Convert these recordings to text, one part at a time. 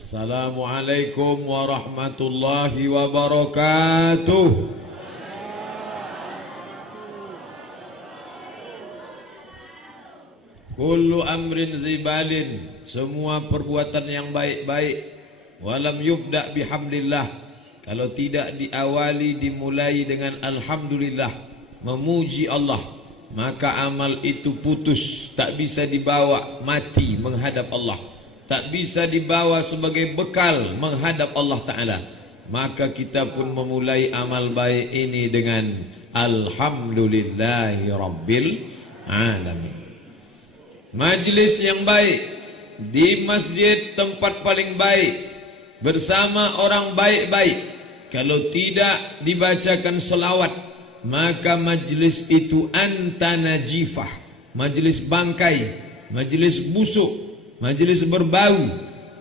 Assalamualaikum warahmatullahi wabarakatuh. Kullu amrin zibalin, semua perbuatan yang baik-baik, walam yubda bihamdillah, kalau tidak diawali dimulai dengan alhamdulillah, memuji Allah, maka amal itu putus, tak bisa dibawa mati menghadap Allah, tak bisa dibawa sebagai bekal menghadap Allah Ta'ala. Maka kita pun memulai amal baik ini dengan alhamdulillahi rabbil alamin. Majlis yang baik di masjid, tempat paling baik, bersama orang baik-baik. Kalau tidak dibacakan selawat, maka majlis itu antanajifah, majlis bangkai, majlis busuk, majlis berbau.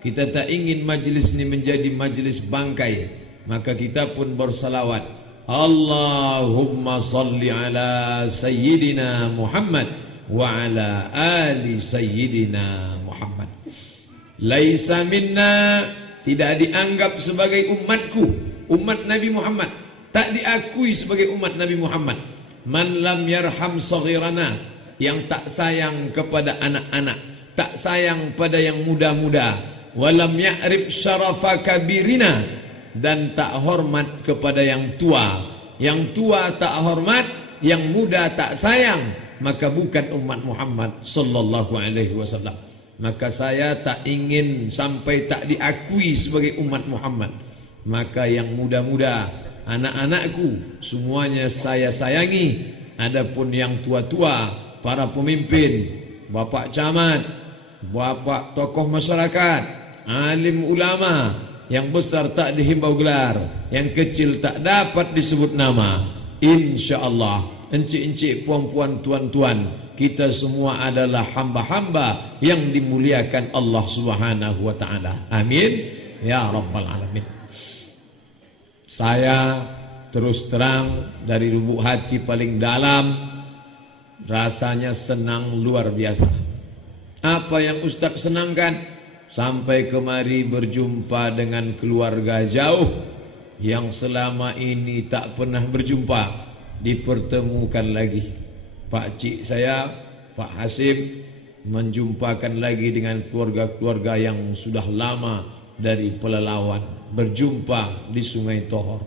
Kita tak ingin majlis ini menjadi majlis bangkai, maka kita pun bersalawat, Allahumma salli ala Sayyidina Muhammad wa ala ali Sayyidina Muhammad. Laisa minna, tidak dianggap sebagai umatku, umat Nabi Muhammad, tak diakui sebagai umat Nabi Muhammad. Man lam yarham saghirana, yang tak sayang kepada anak-anak, tak sayang pada yang muda-muda. Walam ya'rif syarafa kabirina, dan tak hormat kepada yang tua. Yang tua tak hormat, yang muda tak sayang, maka bukan umat Muhammad sallallahu alaihi wasallam. Maka saya tak ingin sampai tak diakui sebagai umat Muhammad. Maka yang muda-muda, anak-anakku, semuanya saya sayangi. Adapun yang tua-tua, para pemimpin, bapak camat, bapak tokoh masyarakat, alim ulama, yang besar tak dihimbau gelar, yang kecil tak dapat disebut nama. InsyaAllah, encik-encik, puan-puan, tuan-tuan, kita semua adalah hamba-hamba yang dimuliakan Allah Subhanahu wa ta'ala. Amin ya rabbal alamin. Saya terus terang dari lubuk hati paling dalam, rasanya senang luar biasa. Apa yang Ustaz senangkan? Sampai kemari berjumpa dengan keluarga jauh yang selama ini tak pernah berjumpa, dipertemukan lagi. Pak Cik saya, Pak Hasim, menjumpakan lagi dengan keluarga-keluarga yang sudah lama dari Pelalawan, berjumpa di Sungai Tohor.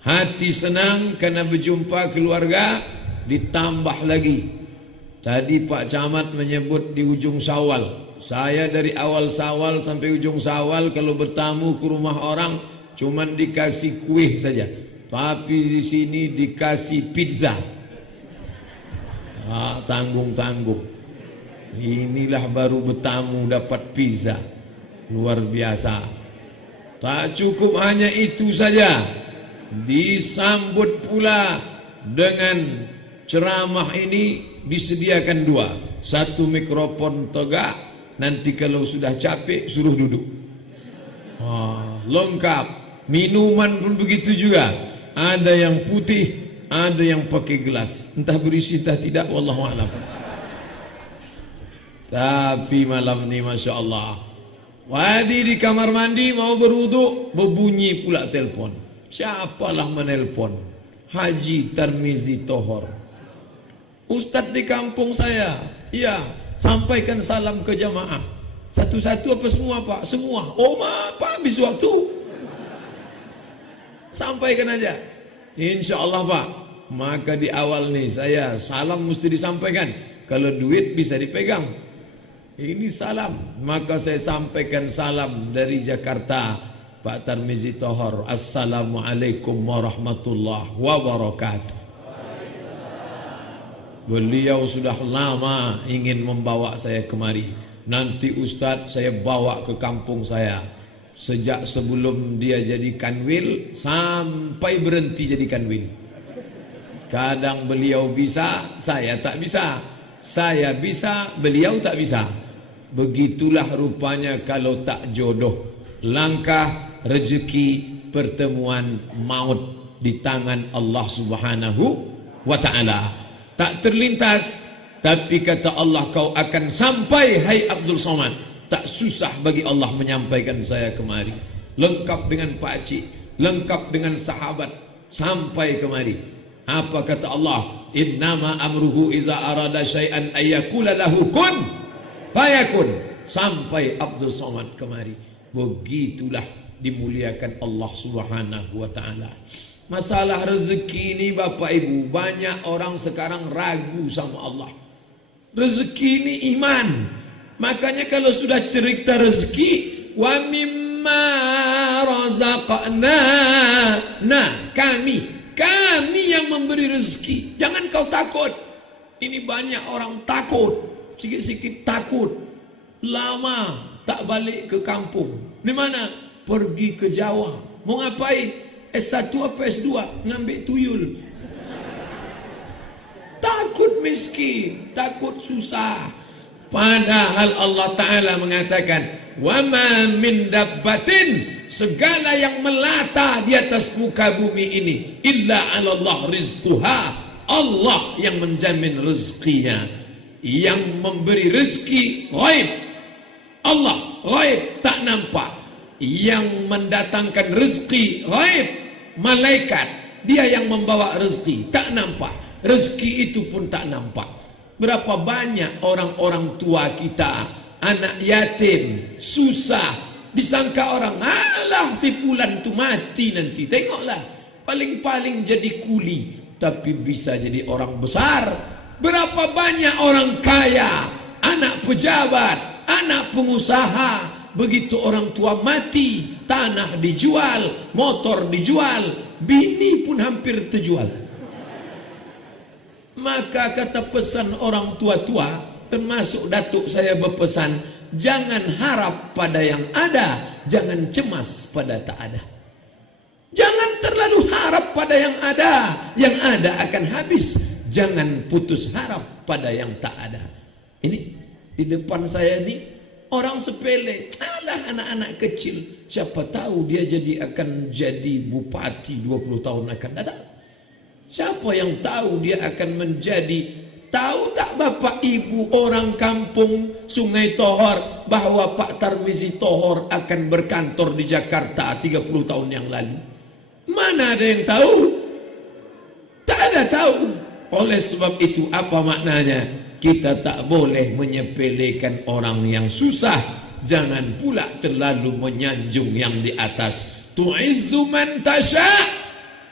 Hati senang karena berjumpa keluarga, ditambah lagi. Tadi Pak Camat menyebut di ujung Syawal. Saya dari awal Syawal sampai ujung Syawal kalau bertamu ke rumah orang cuman dikasih kue saja. Tapi di sini dikasih pizza. Tanggung-tanggung. Inilah baru bertamu dapat pizza. Luar biasa. Tak cukup hanya itu saja, disambut pula dengan ceramah ini disediakan dua. Satu mikrofon tegak, nanti kalau sudah capek suruh duduk. Lengkap. Minuman pun begitu juga. Ada yang putih, ada yang pakai gelas. Entah berisi entah tidak, wallahu a'lam. Tapi malam ni Masya Allah, Wadi di kamar mandi mau berwudu, berbunyi pula telpon. Siapalah menelpon? Haji Tarmizi Tohor. Ustadz di kampung saya, iya, sampaikan salam ke jamaah. Satu-satu apa semua Pak? Semua. Oh Pak, habis waktu. Sampaikan aja. Insya Allah Pak. Maka di awal nih saya salam mesti disampaikan. Kalau duit bisa dipegang. Ini salam. Maka saya sampaikan salam dari Jakarta, Pak Tarmizi Tohor. Assalamualaikum warahmatullahi wabarakatuh. Beliau sudah lama ingin membawa saya kemari. Nanti Ustadz saya bawa ke kampung saya. Sejak sebelum dia jadi kanwil sampai berhenti jadi kanwil. Kadang beliau bisa, saya tak bisa. Saya bisa, beliau tak bisa. Begitulah rupanya kalau tak jodoh. Langkah, rezeki, pertemuan, maut di tangan Allah Subhanahu wa ta'ala. Tak terlintas, tapi kata Allah, kau akan sampai hai Abdul Somad. tak susah bagi Allah menyampaikan saya kemari. Lengkap dengan Pak Cik, lengkap dengan sahabat, sampai kemari. Apa kata Allah? Innama amruhu iza arada syai'an ayyakula lahu kun fayakun. Sampai Abdul Somad kemari. Begitulah dimuliakan Allah Subhanahu wa ta'ala. Masalah rezeki ini Bapak Ibu, banyak orang sekarang ragu sama Allah. Rezeki ini iman. Makanya kalau sudah cerita rezeki, wa mimma razaqna, nah kami yang memberi rezeki. Jangan kau takut. Ini banyak orang takut, sikit-sikit takut. Lama tak balik ke kampung. Di mana? Pergi ke Jawa. Mau ngapain? S1 apa S2? Ngambil tuyul. Takut miskin, takut susah. Padahal Allah Ta'ala mengatakan, wa ma min dabbatin, segala yang melata di atas muka bumi ini, illa 'ala Allah rizquha, Allah yang menjamin rezekinya. Yang memberi rezeki ghaib, Allah ghaib, tak nampak. Yang mendatangkan rezeki ghaib, malaikat, dia yang membawa rezeki, tak nampak. Rezeki itu pun tak nampak. Berapa banyak orang-orang tua kita, anak yatim, susah, disangka orang, alah si fulan tu mati nanti. Tengoklah, paling-paling jadi kuli, tapi bisa jadi orang besar. Berapa banyak orang kaya, anak pejabat, anak pengusaha, begitu orang tua mati, tanah dijual, motor dijual, bini pun hampir terjual. Maka kata pesan orang tua-tua, termasuk datuk saya berpesan, jangan harap pada yang ada, jangan cemas pada tak ada. Jangan terlalu harap pada yang ada akan habis. Jangan putus harap pada yang tak ada. Ini di depan saya ini orang sepele, alah anak-anak kecil, siapa tahu dia akan jadi bupati 20 tahun akan datang. Siapa yang tahu dia akan menjadi, tahu tak Bapak Ibu orang kampung Sungai Tohor bahwa Pak Tarmizi Tohor akan berkantor di Jakarta 30 tahun yang lalu? Mana ada yang tahu? Tak ada tahu. Oleh sebab itu apa maknanya? Kita tak boleh menyepelekan orang yang susah. Jangan pula terlalu menyanjung yang di atas. Tu'izzu man tasha'.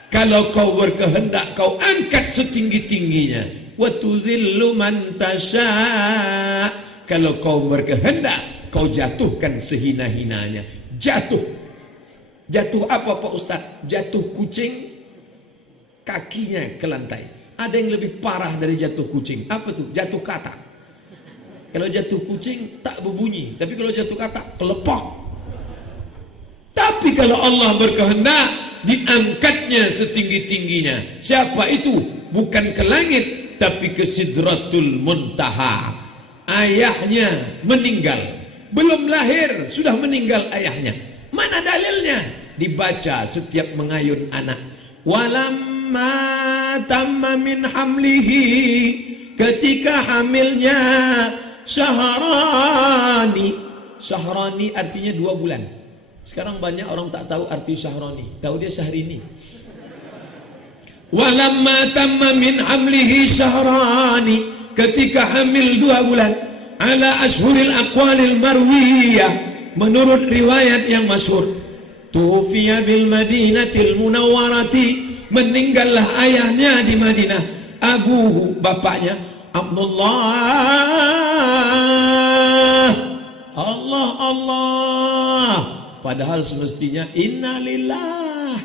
Kalau kau berkehendak, kau angkat setinggi-tingginya. Wa tuzillu man tasha'. Kalau kau berkehendak, kau jatuhkan sehina-hinanya. Jatuh apa Pak Ustaz? Jatuh kucing, kakinya ke lantai. Ada yang lebih parah dari jatuh kucing. Apa tuh? Jatuh katak. Kalau jatuh kucing tak berbunyi, tapi kalau jatuh katak kelepok. Tapi kalau Allah berkehendak, diangkatnya setinggi-tingginya. Siapa itu? Bukan ke langit, tapi ke Sidratul Muntaha. Ayahnya meninggal, belum lahir sudah meninggal ayahnya. Mana dalilnya? Dibaca setiap mengayun anak. Walamma tamma min hamlihi, ketika hamilnya syahrani. Syahrani artinya 2 bulan. Sekarang banyak orang tak tahu arti syahrani, tahu dia syahrini. Walamma tamma min hamlihi syahrani, ketika hamil 2 bulan. Ala ashhuril aqwalil marwiyah, menurut riwayat yang masyhur. Tufiya bil Madinatil Munawwarati, meninggallah ayahnya di Madinah. Abuhu, bapaknya Abdullah. Allah. Padahal semestinya innalillah,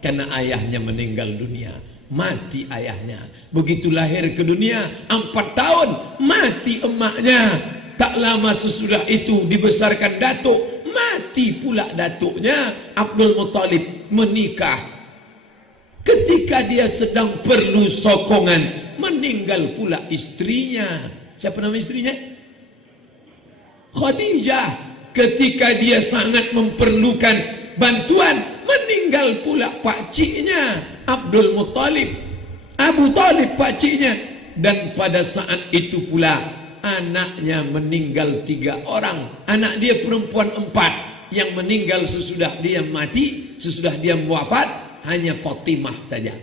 karena ayahnya meninggal dunia. Mati ayahnya. Begitu lahir ke dunia 4 tahun, mati emaknya. Tak lama sesudah itu dibesarkan datuk, mati pula datuknya. Abdul Muttalib menikah. Ketika dia sedang perlu sokongan, meninggal pula istrinya. Siapa nama istrinya? Khadijah. Ketika dia sangat memerlukan bantuan, meninggal pula pakciknya Abdul Muttalib, Abu Talib pakciknya. Dan pada saat itu pula anaknya meninggal 3 orang. Anak dia perempuan 4. Yang meninggal sesudah dia mati, sesudah dia wafat, hanya Fatimah saja.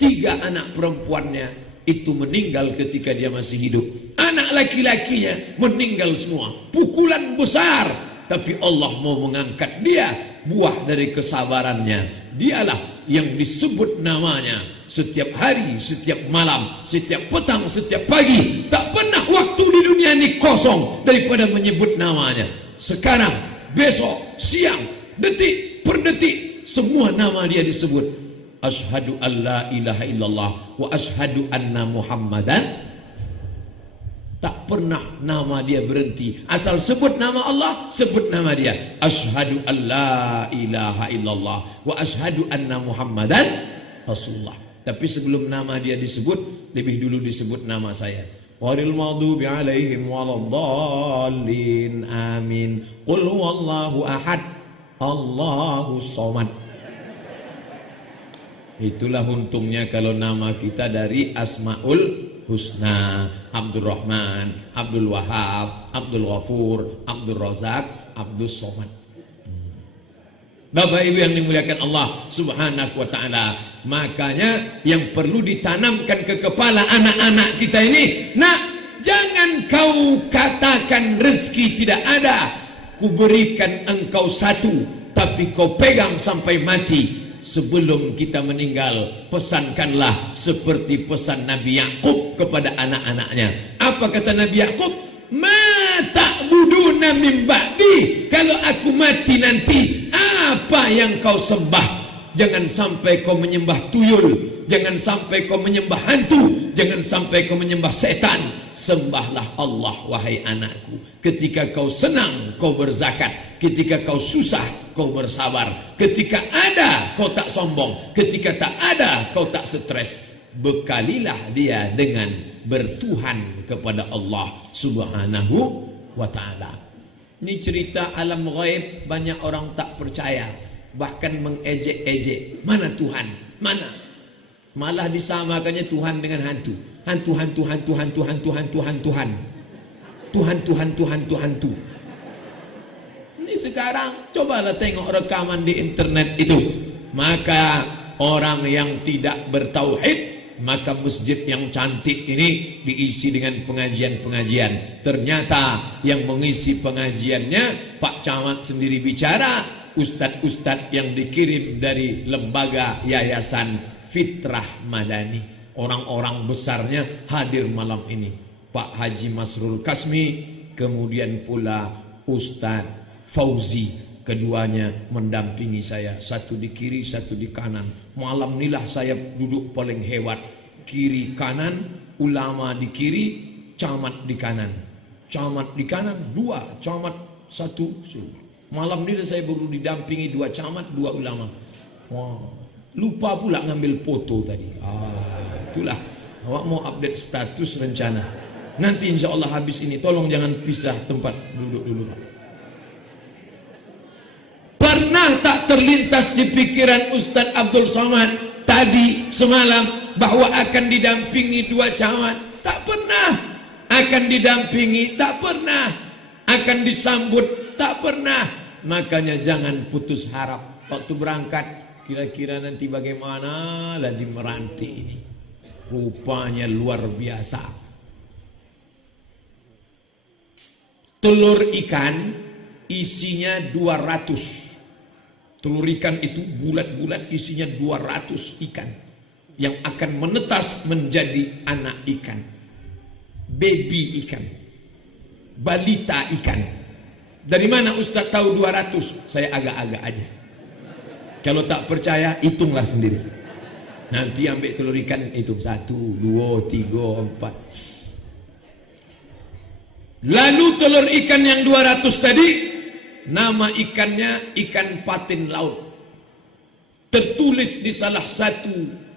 3 anak perempuannya itu meninggal ketika dia masih hidup. Anak laki-lakinya meninggal semua. Pukulan besar. Tapi Allah mau mengangkat dia, buah dari kesabarannya. Dialah yang disebut namanya setiap hari, setiap malam, setiap petang, setiap pagi. Tak pernah waktu di dunia ini kosong daripada menyebut namanya. Sekarang, besok, siang, detik per detik, semua nama dia disebut. Asyhadu an la ilaha illallah wa asyhadu anna Muhammadan. Tak pernah nama dia berhenti. Asal sebut nama Allah, sebut nama dia. Asyhadu an la ilaha illallah wa asyhadu anna Muhammadan Rasulullah. Tapi sebelum nama dia disebut, lebih dulu disebut nama saya. Ghairil maghdubi alaihim waladdallin. Amin. Qul huwallahu ahad, Allahus samad. Itulah untungnya kalau nama kita dari Asmaul Husna. Abdul Rahman, Abdul Wahab, Abdul Ghafur, Abdul Razak, Abdul Somad. Bapak Ibu yang dimuliakan Allah Subhanahu wa ta'ala, makanya yang perlu ditanamkan ke kepala anak-anak kita ini, nak, jangan kau katakan rezeki tidak ada. Kuberikan engkau 1, tapi kau pegang sampai mati. Sebelum kita meninggal, pesankanlah seperti pesan Nabi Yakub kepada anak-anaknya. Apa kata Nabi Yakub? Ma ta'buduna min ba'di. Kalau aku mati nanti, apa yang kau sembah? Jangan sampai kau menyembah tuyul, jangan sampai kau menyembah hantu, jangan sampai kau menyembah setan. Sembahlah Allah, wahai anakku. Ketika kau senang, kau berzakat. Ketika kau susah, kau bersabar. Ketika ada, kau tak sombong. Ketika tak ada, kau tak stres. Bekalilah dia dengan bertuhan kepada Allah Subhanahu wa ta'ala. Ini cerita alam ghaib, banyak orang tak percaya, bahkan mengejek-ejek. Mana Tuhan? Mana? Malah disamakannya Tuhan dengan hantu. Hantu. Ini sekarang cobalah tengok rekaman di internet itu. Maka orang yang tidak bertauhid, maka masjid yang cantik ini diisi dengan pengajian-pengajian. Ternyata yang mengisi pengajiannya Pak Camat sendiri bicara, ustadz-ustadz yang dikirim dari lembaga Yayasan Fitrah Madani. Orang-orang besarnya hadir malam ini. Pak Haji Masrul Kasmi, kemudian pula Ustadz Fauzi. Keduanya mendampingi saya, satu di kiri, satu di kanan. Malam inilah saya duduk paling hebat. Kiri kanan, ulama di kiri, camat di kanan. Camat di kanan 2, camat 1. Malam ini saya baru didampingi 2 camat, 2 ulama. Wow. Lupa pula ngambil foto tadi. Itulah, awak mau update status rencana. Nanti insya Allah habis ini, tolong jangan pisah tempat duduk dulu. Pernah tak terlintas di pikiran Ustadz Abdul Somad tadi semalam bahwa akan didampingi 2 camat? Tak pernah. Akan didampingi? Tak pernah. Akan disambut? Tak pernah. Makanya jangan putus harap. Waktu berangkat, kira-kira nanti bagaimana lah di Meranti ini. Rupanya luar biasa. Telur ikan isinya 200. Telur ikan itu bulat-bulat, isinya 200 ikan yang akan menetas menjadi anak ikan, baby ikan, balita ikan. Dari mana Ustaz tahu 200? Saya agak-agak aja. Kalau tak percaya, hitunglah sendiri. Nanti ambil telur ikan, hitung 1, 2, 3, 4. Lalu telur ikan yang 200 tadi, nama ikannya ikan patin laut. Tertulis di salah satu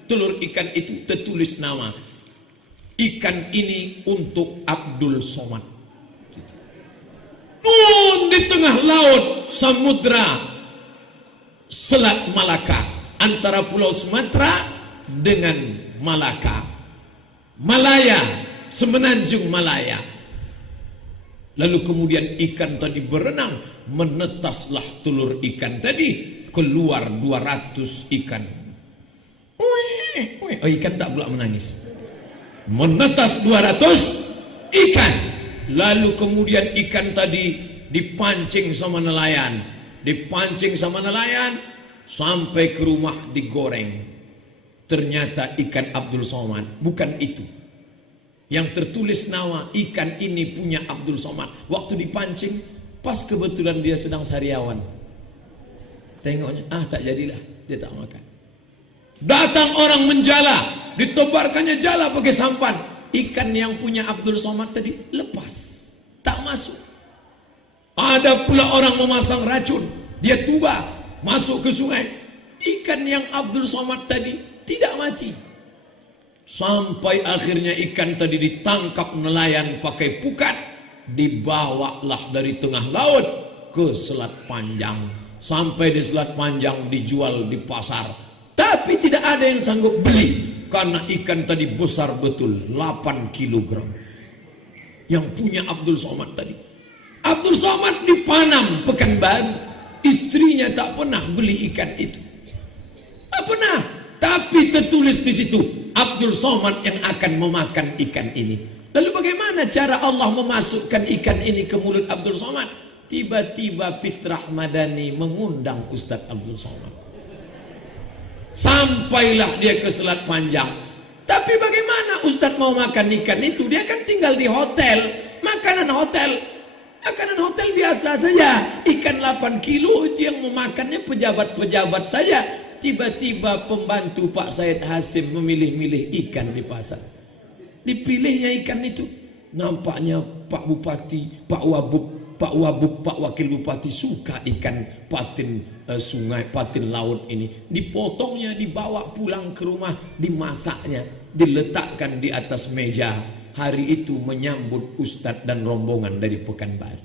telur ikan itu, tertulis nama. Ikan ini untuk Abdul Somad. Di tengah laut, samudra Selat Malaka, antara Pulau Sumatera dengan Malaka, Malaya, Semenanjung Malaya. Lalu kemudian ikan tadi berenang, menetaslah telur ikan tadi, keluar 200 ikan. Oh, ikan tak pula menangis. Menetas 200 ikan. Lalu kemudian ikan tadi dipancing sama nelayan. Dipancing sama nelayan sampai ke rumah digoreng. Ternyata ikan Abdul Somad. Bukan itu. Yang tertulis nama ikan ini punya Abdul Somad. Waktu dipancing, pas kebetulan dia sedang sariawan. Tengoknya, tak jadilah, dia tak makan. Datang orang menjala, ditebarkannya jala pakai sampan. Ikan yang punya Abdul Somad tadi lepas, tak masuk. Ada pula orang memasang racun, dia tuba, masuk ke sungai. Ikan yang Abdul Somad tadi tidak mati. Sampai akhirnya ikan tadi ditangkap nelayan pakai pukat, dibawalah dari tengah laut ke Selat Panjang. Sampai di Selat Panjang dijual di pasar, tapi tidak ada yang sanggup beli karena ikan tadi besar betul, 8 kilogram. Yang punya Abdul Somad tadi. Abdul Somad di Panam, Pekanbaru, istrinya tak pernah beli ikan itu. Tak pernah. Tapi tertulis di situ, Abdul Somad yang akan memakan ikan ini. Lalu bagaimana cara Allah memasukkan ikan ini ke mulut Abdul Somad? Tiba-tiba Fitrah Madani mengundang Ustadz Abdul Somad. Sampailah dia ke Selat Panjang. Tapi bagaimana Ustadz mau makan ikan itu? Dia kan tinggal di hotel. Makanan hotel biasa saja. Ikan 8 kilo yang memakannya pejabat-pejabat saja. Tiba-tiba pembantu Pak Said Hasim memilih-milih ikan di pasar. Dipilihnya ikan itu. Nampaknya Pak Bupati, Pak Wabub, Pak Wakil Bupati suka ikan patin sungai, patin laut ini. Dipotongnya, dibawa pulang ke rumah, dimasaknya, diletakkan di atas meja. Hari itu menyambut Ustadz dan rombongan dari Pekanbaru.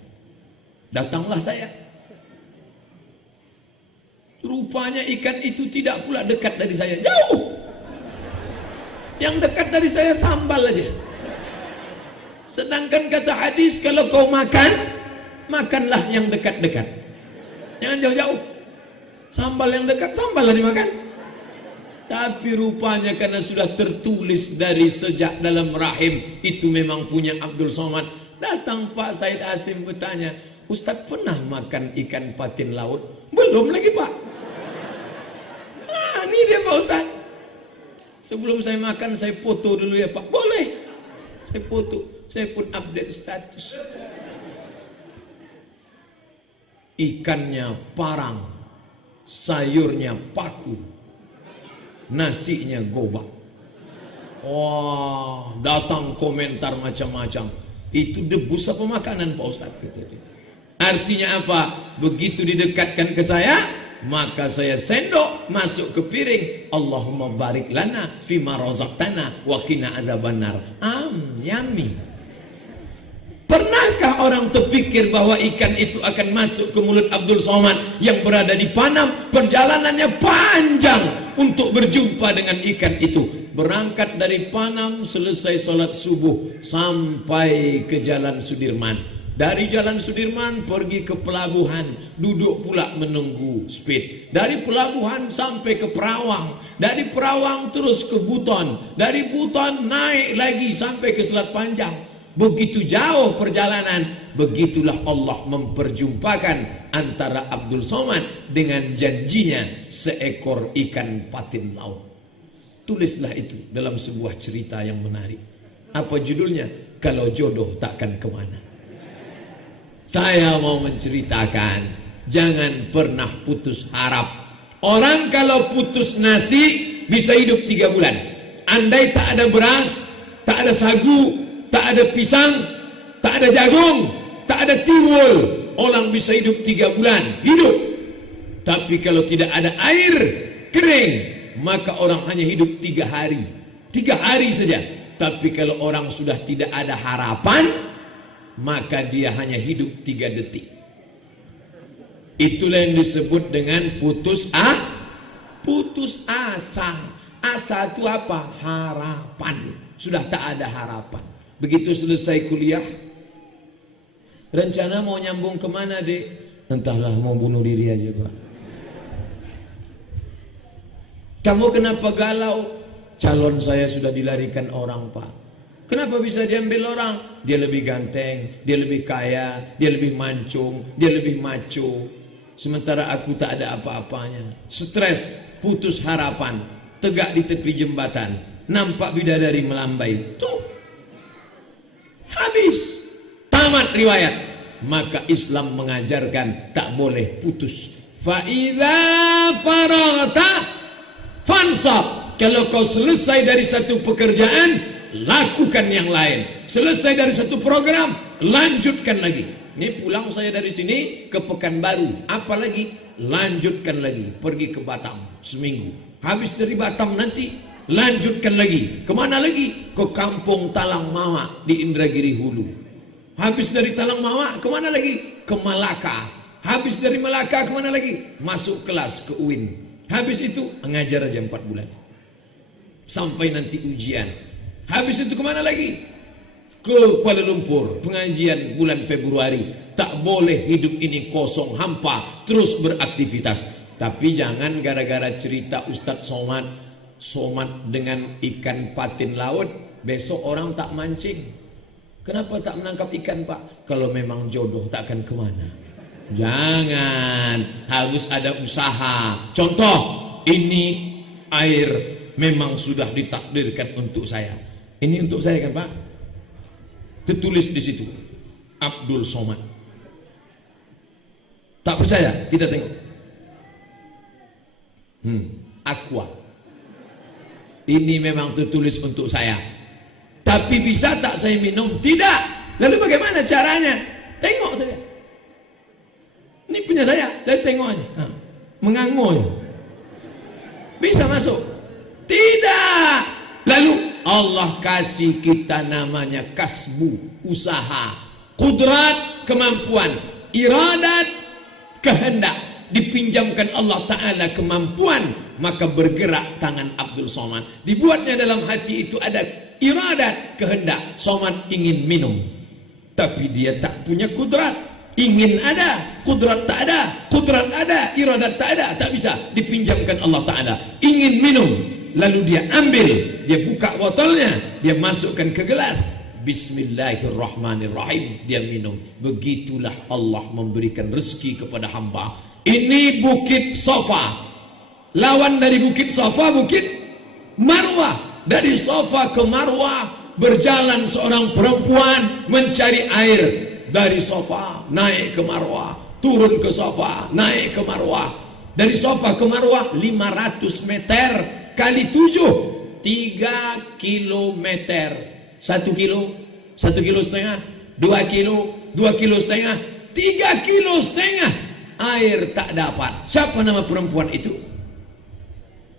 Datanglah saya. Rupanya ikan itu tidak pula dekat dari saya, jauh. Yang dekat dari saya sambal aja. Sedangkan kata hadis, kalau kau makan, makanlah yang dekat-dekat, jangan jauh-jauh. Sambal yang dekat, sambal lah dimakan. Tapi rupanya karena sudah tertulis dari sejak dalam rahim, itu memang punya Abdul Somad. Datang Pak Said Hasim bertanya, Ustadz pernah makan ikan patin laut? Belum lagi Pak. Ini dia Pak Ustadz. Sebelum saya makan, saya foto dulu ya Pak. Boleh. Saya foto, saya pun update status. Ikannya parang, sayurnya paku, nasinya gobak. Wah, datang komentar macam-macam. Itu debus apa makanan Pak Ustadz? Artinya apa? Begitu didekatkan ke saya, maka saya sendok masuk ke piring. Allahumma barik lana fima razaqtana wa qina azabannar. Yummy. Pernahkah orang terpikir bahwa ikan itu akan masuk ke mulut Abdul Somad yang berada di Panam? Perjalanannya panjang untuk berjumpa dengan ikan itu. Berangkat dari Panam, selesai sholat subuh, sampai ke Jalan Sudirman. Dari Jalan Sudirman pergi ke pelabuhan, duduk pula menunggu speed. Dari pelabuhan sampai ke Perawang, dari Perawang terus ke Buton, dari Buton naik lagi sampai ke Selat Panjang. Begitu jauh perjalanan, begitulah Allah memperjumpakan antara Abdul Somad dengan janjinya seekor ikan patin laut. Tulislah itu dalam sebuah cerita yang menarik. Apa judulnya? Kalau jodoh takkan kemana. Saya mau menceritakan, jangan pernah putus harap. Orang kalau putus nasi bisa hidup 3 bulan. Andai tak ada beras, tak ada sagu, tak ada pisang, tak ada jagung, tak ada tiwul, orang bisa hidup 3 bulan. Hidup. Tapi kalau tidak ada air, kering, maka orang hanya hidup 3 hari. 3 hari saja. Tapi kalau orang sudah tidak ada harapan, maka dia hanya hidup 3 detik. Itulah yang disebut dengan putus asa. Asa itu apa? Harapan. Sudah tak ada harapan. Begitu selesai kuliah, Rencana mau nyambung kemana, Dek? Entahlah, mau bunuh diri aja, Pak. Kamu kenapa galau? Calon saya sudah dilarikan orang, Pak. Kenapa bisa diambil orang? Dia lebih ganteng, dia lebih kaya, dia lebih mancung, dia lebih maco. Sementara aku tak ada apa-apanya. Stres, putus harapan, tegak di tepi jembatan, nampak bidadari melambai. Tuh, habis, tamat riwayat. Maka Islam mengajarkan tak boleh putus. Fa idza faragta fansab. Kalau kau selesai dari satu pekerjaan, lakukan yang lain. Selesai dari satu program, lanjutkan lagi. Ini pulang saya dari sini ke Pekanbaru, apalagi lanjutkan lagi, pergi ke Batam seminggu. Habis dari Batam nanti lanjutkan lagi. Kemana lagi? Ke Kampung Talang Mawa di Indragiri Hulu. Habis dari Talang Mawa kemana lagi? Ke Malaka. Habis dari Malaka kemana lagi? Masuk kelas ke UIN. Habis itu ngajar aja 4 bulan sampai nanti ujian. Habis itu kemana lagi? Ke Kuala Lumpur, pengajian bulan Februari. Tak boleh hidup ini kosong hampa, terus beraktivitas. Tapi jangan gara-gara cerita Ustadz Somad dengan ikan patin laut, besok orang tak mancing. Kenapa tak menangkap ikan, Pak? Kalau memang jodoh tak akan kemana. Jangan, harus ada usaha. Contoh, ini air memang sudah ditakdirkan untuk saya. Ini untuk saya kan, Pak? Tertulis di situ Abdul Somad. Tak percaya? Kita tengok. Aqua. Ini memang tertulis untuk saya. Tapi bisa tak saya minum? Tidak. Lalu bagaimana caranya? Tengok saja. Ini punya saya tengok aja. Mengangoy. Bisa masuk? Tidak. Lalu Allah kasih kita namanya kasbu, usaha, kudrat, kemampuan, iradat, kehendak. Dipinjamkan Allah Ta'ala kemampuan, maka bergerak tangan Abdul Somad. Dibuatnya dalam hati itu ada iradat, kehendak. Somad ingin minum, tapi dia tak punya kudrat. Ingin ada, kudrat tak ada. Kudrat ada, iradat tak ada. Tak bisa, dipinjamkan Allah Ta'ala. Ingin minum, lalu dia ambil, dia buka botolnya, dia masukkan ke gelas, Bismillahirrahmanirrahim, dia minum. Begitulah Allah memberikan rezeki kepada hamba. Ini Bukit Sofa. Lawan dari Bukit Sofa, Bukit Marwah. Dari Sofa ke Marwah berjalan seorang perempuan mencari air. Dari Sofa naik ke Marwah, turun ke Sofa, naik ke Marwah. Dari Sofa ke Marwah 500 meter kali 7, 3 kilometer. 1 kilo, 1,5 kilo, 2 kilo, 2,5 kilo, 3,5 kilo. Air tak dapat. Siapa nama perempuan itu?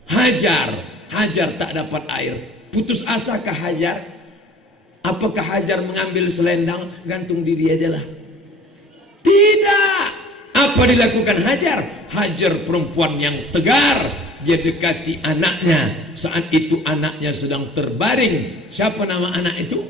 Hajar. Hajar tak dapat air. Putus asa kah Hajar? Apakah Hajar mengambil selendang, gantung diri aja lah? Tidak. Apa dilakukan Hajar? Hajar perempuan yang tegar. Dia dekati anaknya. Saat itu anaknya sedang terbaring. Siapa nama anak itu?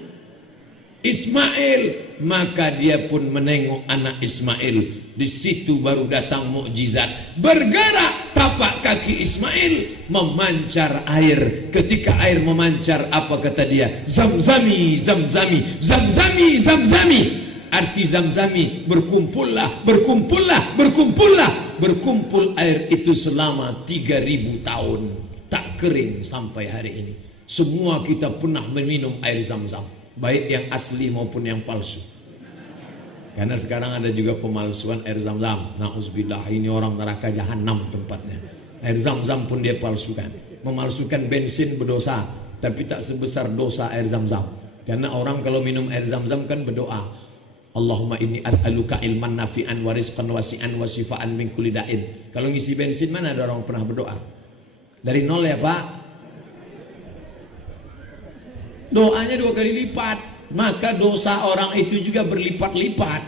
Ismail. Maka dia pun menengok anak Ismail. Di situ baru datang mukjizat. Bergerak tapak kaki Ismail, memancar air. Ketika air memancar, apa kata dia? Zamzami, zamzami, zamzami, zamzami. Arti zamzami, berkumpullah, berkumpullah, berkumpullah. Berkumpul air itu selama 3.000 tahun. Tak kering sampai hari ini. Semua kita pernah meminum air zam-zam, baik yang asli maupun yang palsu. Karena sekarang ada juga pemalsuan air zam-zam. Na'udzubillah, ini orang neraka jahanam tempatnya. Air zam-zam pun dia palsukan. Memalsukan bensin berdosa, tapi tak sebesar dosa air zam-zam. Karena orang kalau minum air zam-zam kan berdoa, Allahumma inni as'aluka ilman nafi'an wa rizqan wasi'an wa sifaan min kulli da'in. Kalau ngisi bensin mana ada orang pernah berdoa? Dari nol ya Pak. Doanya 2 kali lipat. Maka dosa orang itu juga berlipat-lipat.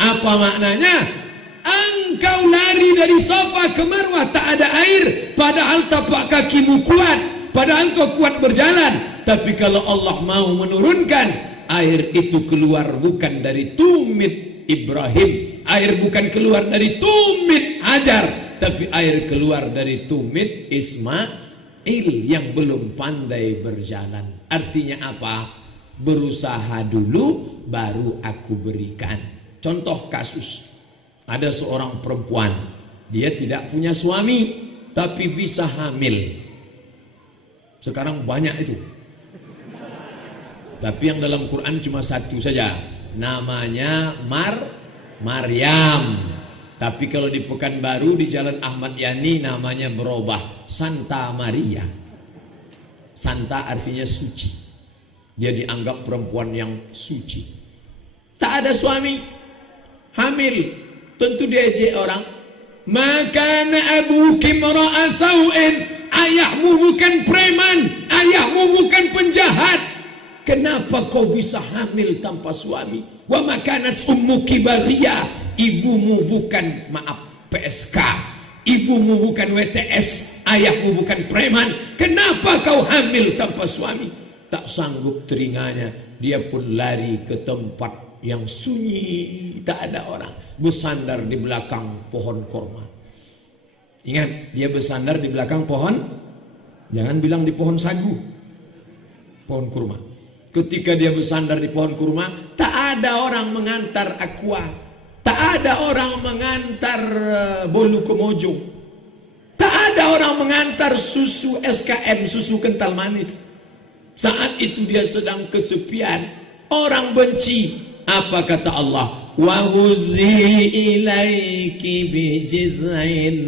Apa maknanya? Engkau lari dari Safa ke Marwah, tak ada air, padahal tapak kakimu kuat, padahal kau kuat berjalan. Tapi kalau Allah mau menurunkan, air itu keluar bukan dari tumit Ibrahim. Air bukan keluar dari tumit Hajar, tapi air keluar dari tumit Ismail yang belum pandai berjalan. Artinya apa? Berusaha dulu baru aku berikan. Contoh kasus, ada seorang perempuan, dia tidak punya suami tapi bisa hamil. Sekarang banyak itu. Tapi yang dalam Quran cuma satu saja, namanya Maryam. Tapi kalau di Pekanbaru di Jalan Ahmad Yani namanya berubah, Santa Maria. Santa artinya suci. Dia dianggap perempuan yang suci. Tak ada suami, hamil. Tentu diejek orang. Maka abuki mara'a sau'in. Ayahmu bukan preman, ayahmu bukan penjahat. Kenapa kau bisa hamil tanpa suami? Wa makanat ummuki baghiyah. Ibumu bukan, maaf, PSK. Ibumu bukan WTS, ayahmu bukan preman. Kenapa kau hamil tanpa suami? Tak sanggup telinganya, dia pun lari ke tempat yang sunyi, tak ada orang, bersandar di belakang pohon kurma. Ingat, dia bersandar di belakang pohon, jangan bilang di pohon sagu, pohon kurma. Ketika dia bersandar di pohon kurma, tak ada orang mengantar aqua, tak ada orang mengantar bolu kemojo, tak ada orang mengantar susu SKM, susu kental manis. Saat itu dia sedang kesepian, orang benci. Apa kata Allah? Wa huzi ilaiki bijiz'in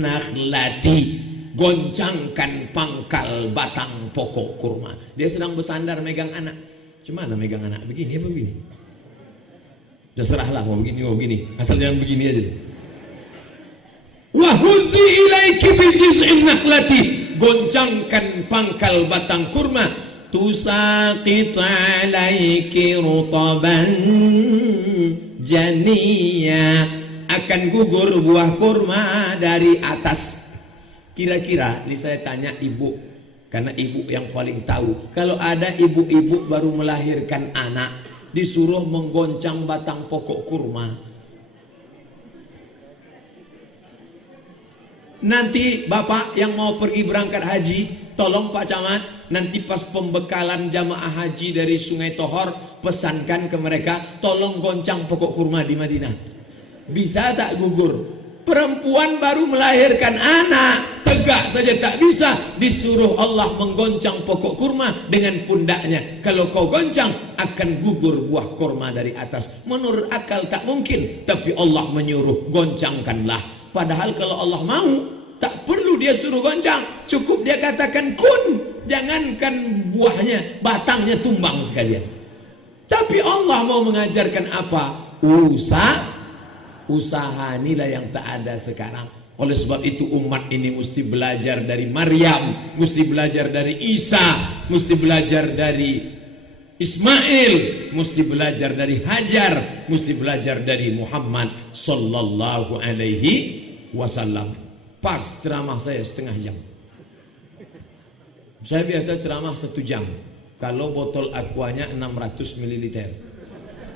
nakhlati. Goncangkan pangkal batang pokok kurma. Dia sedang bersandar megang anak. Cuma megang anak begini apa begini? Terserahlah mau begini, asal jangan begini aja. Wa huzi ilaiki bijiz'in nakhlati. Goncangkan pangkal batang kurma. Tusaqit alaiki rutaban janiya. Akan gugur buah kurma dari atas. Kira-kira ini saya tanya ibu, karena ibu yang paling tahu. Kalau ada ibu-ibu baru melahirkan anak, disuruh menggoncang batang pokok kurma, nanti bapak yang mau pergi berangkat haji, tolong Pak Camat, nanti pas pembekalan jamaah haji dari Sungai Tohor, pesankan ke mereka, tolong goncang pokok kurma di Madinah. Bisa tak gugur? Perempuan baru melahirkan anak, tegak saja tak bisa, disuruh Allah menggoncang pokok kurma dengan pundaknya. Kalau kau goncang, akan gugur buah kurma dari atas. Menurut akal tak mungkin, tapi Allah menyuruh, goncangkanlah. Padahal kalau Allah mau, tak perlu dia suruh goncang, cukup dia katakan kun. Jangankan buahnya, batangnya tumbang sekalian. Tapi Allah mau mengajarkan apa? Usaha inilah yang tak ada sekarang. Oleh sebab itu umat ini mesti belajar dari Maryam, mesti belajar dari Isa, mesti belajar dari Ismail, mesti belajar dari Hajar, mesti belajar dari Muhammad sallallahu alaihi wasallam. Pas ceramah saya setengah jam. Saya biasa ceramah 1 jam. Kalau botol aquanya 600 ml.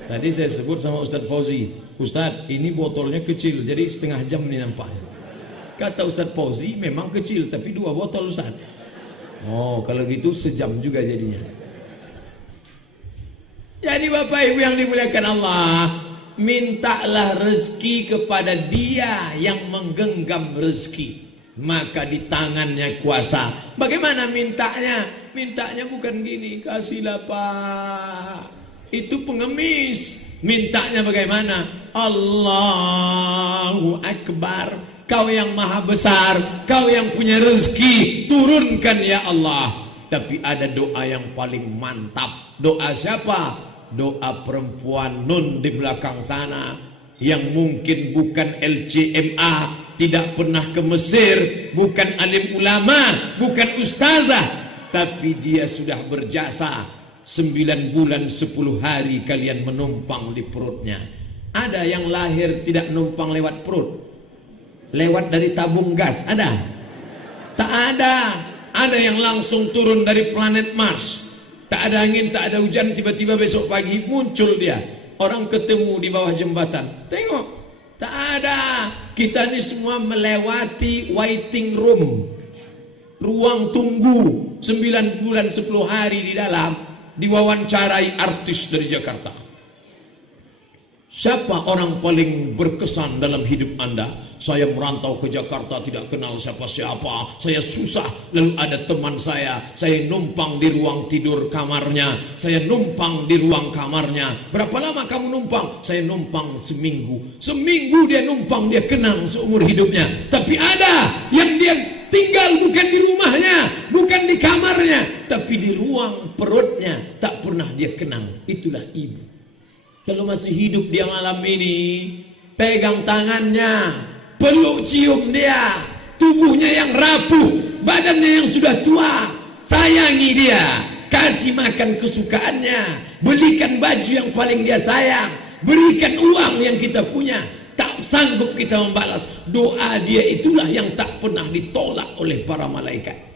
Tadi saya sebut sama Ustadz Fauzi, Ustadz ini botolnya kecil, jadi setengah jam ini nampaknya. Kata Ustadz Fauzi memang kecil, tapi 2 botol Ustadz. Oh kalau gitu sejam juga jadinya. Jadi Bapak Ibu yang dimuliakan Allah, mintalah rezeki kepada Dia yang menggenggam rezeki, maka di tangannya kuasa. Bagaimana mintanya? Mintanya bukan gini, kasihlah Pak, itu pengemis. Mintanya bagaimana? Allahu Akbar, Kau yang maha besar, Kau yang punya rezeki, turunkan ya Allah. Tapi ada doa yang paling mantap. Doa siapa? Doa perempuan nun di belakang sana, yang mungkin bukan LCMA, tidak pernah ke Mesir, bukan alim ulama, bukan ustazah, tapi dia sudah berjasa 9 bulan 10 hari kalian menumpang di perutnya. Ada yang lahir tidak numpang lewat perut, lewat dari tabung gas, ada? Tak ada. Ada yang langsung turun dari planet Mars, tak ada angin, tak ada hujan, tiba-tiba besok pagi muncul dia. Orang ketemu di bawah jembatan, tengok, tak ada. Kita ini semua melewati waiting room, ruang tunggu 9 bulan 10 hari di dalam, diwawancarai artis dari Jakarta. Siapa orang paling berkesan dalam hidup Anda? Saya merantau ke Jakarta, tidak kenal siapa-siapa, saya susah. Lalu ada teman saya numpang di ruang tidur kamarnya, saya numpang di ruang kamarnya. Berapa lama kamu numpang? Saya numpang seminggu. Seminggu dia numpang, dia kenang seumur hidupnya. Tapi ada yang dia tinggal bukan di rumahnya, bukan di kamarnya, tapi di ruang perutnya, tak pernah dia kenang. Itulah ibu. Kalau masih hidup dia malam ini, pegang tangannya, peluk cium dia, tubuhnya yang rapuh, badannya yang sudah tua, sayangi dia, kasih makan kesukaannya, belikan baju yang paling dia sayang, berikan uang yang kita punya. Tak sanggup kita membalas doa dia, itulah yang tak pernah ditolak oleh para malaikat.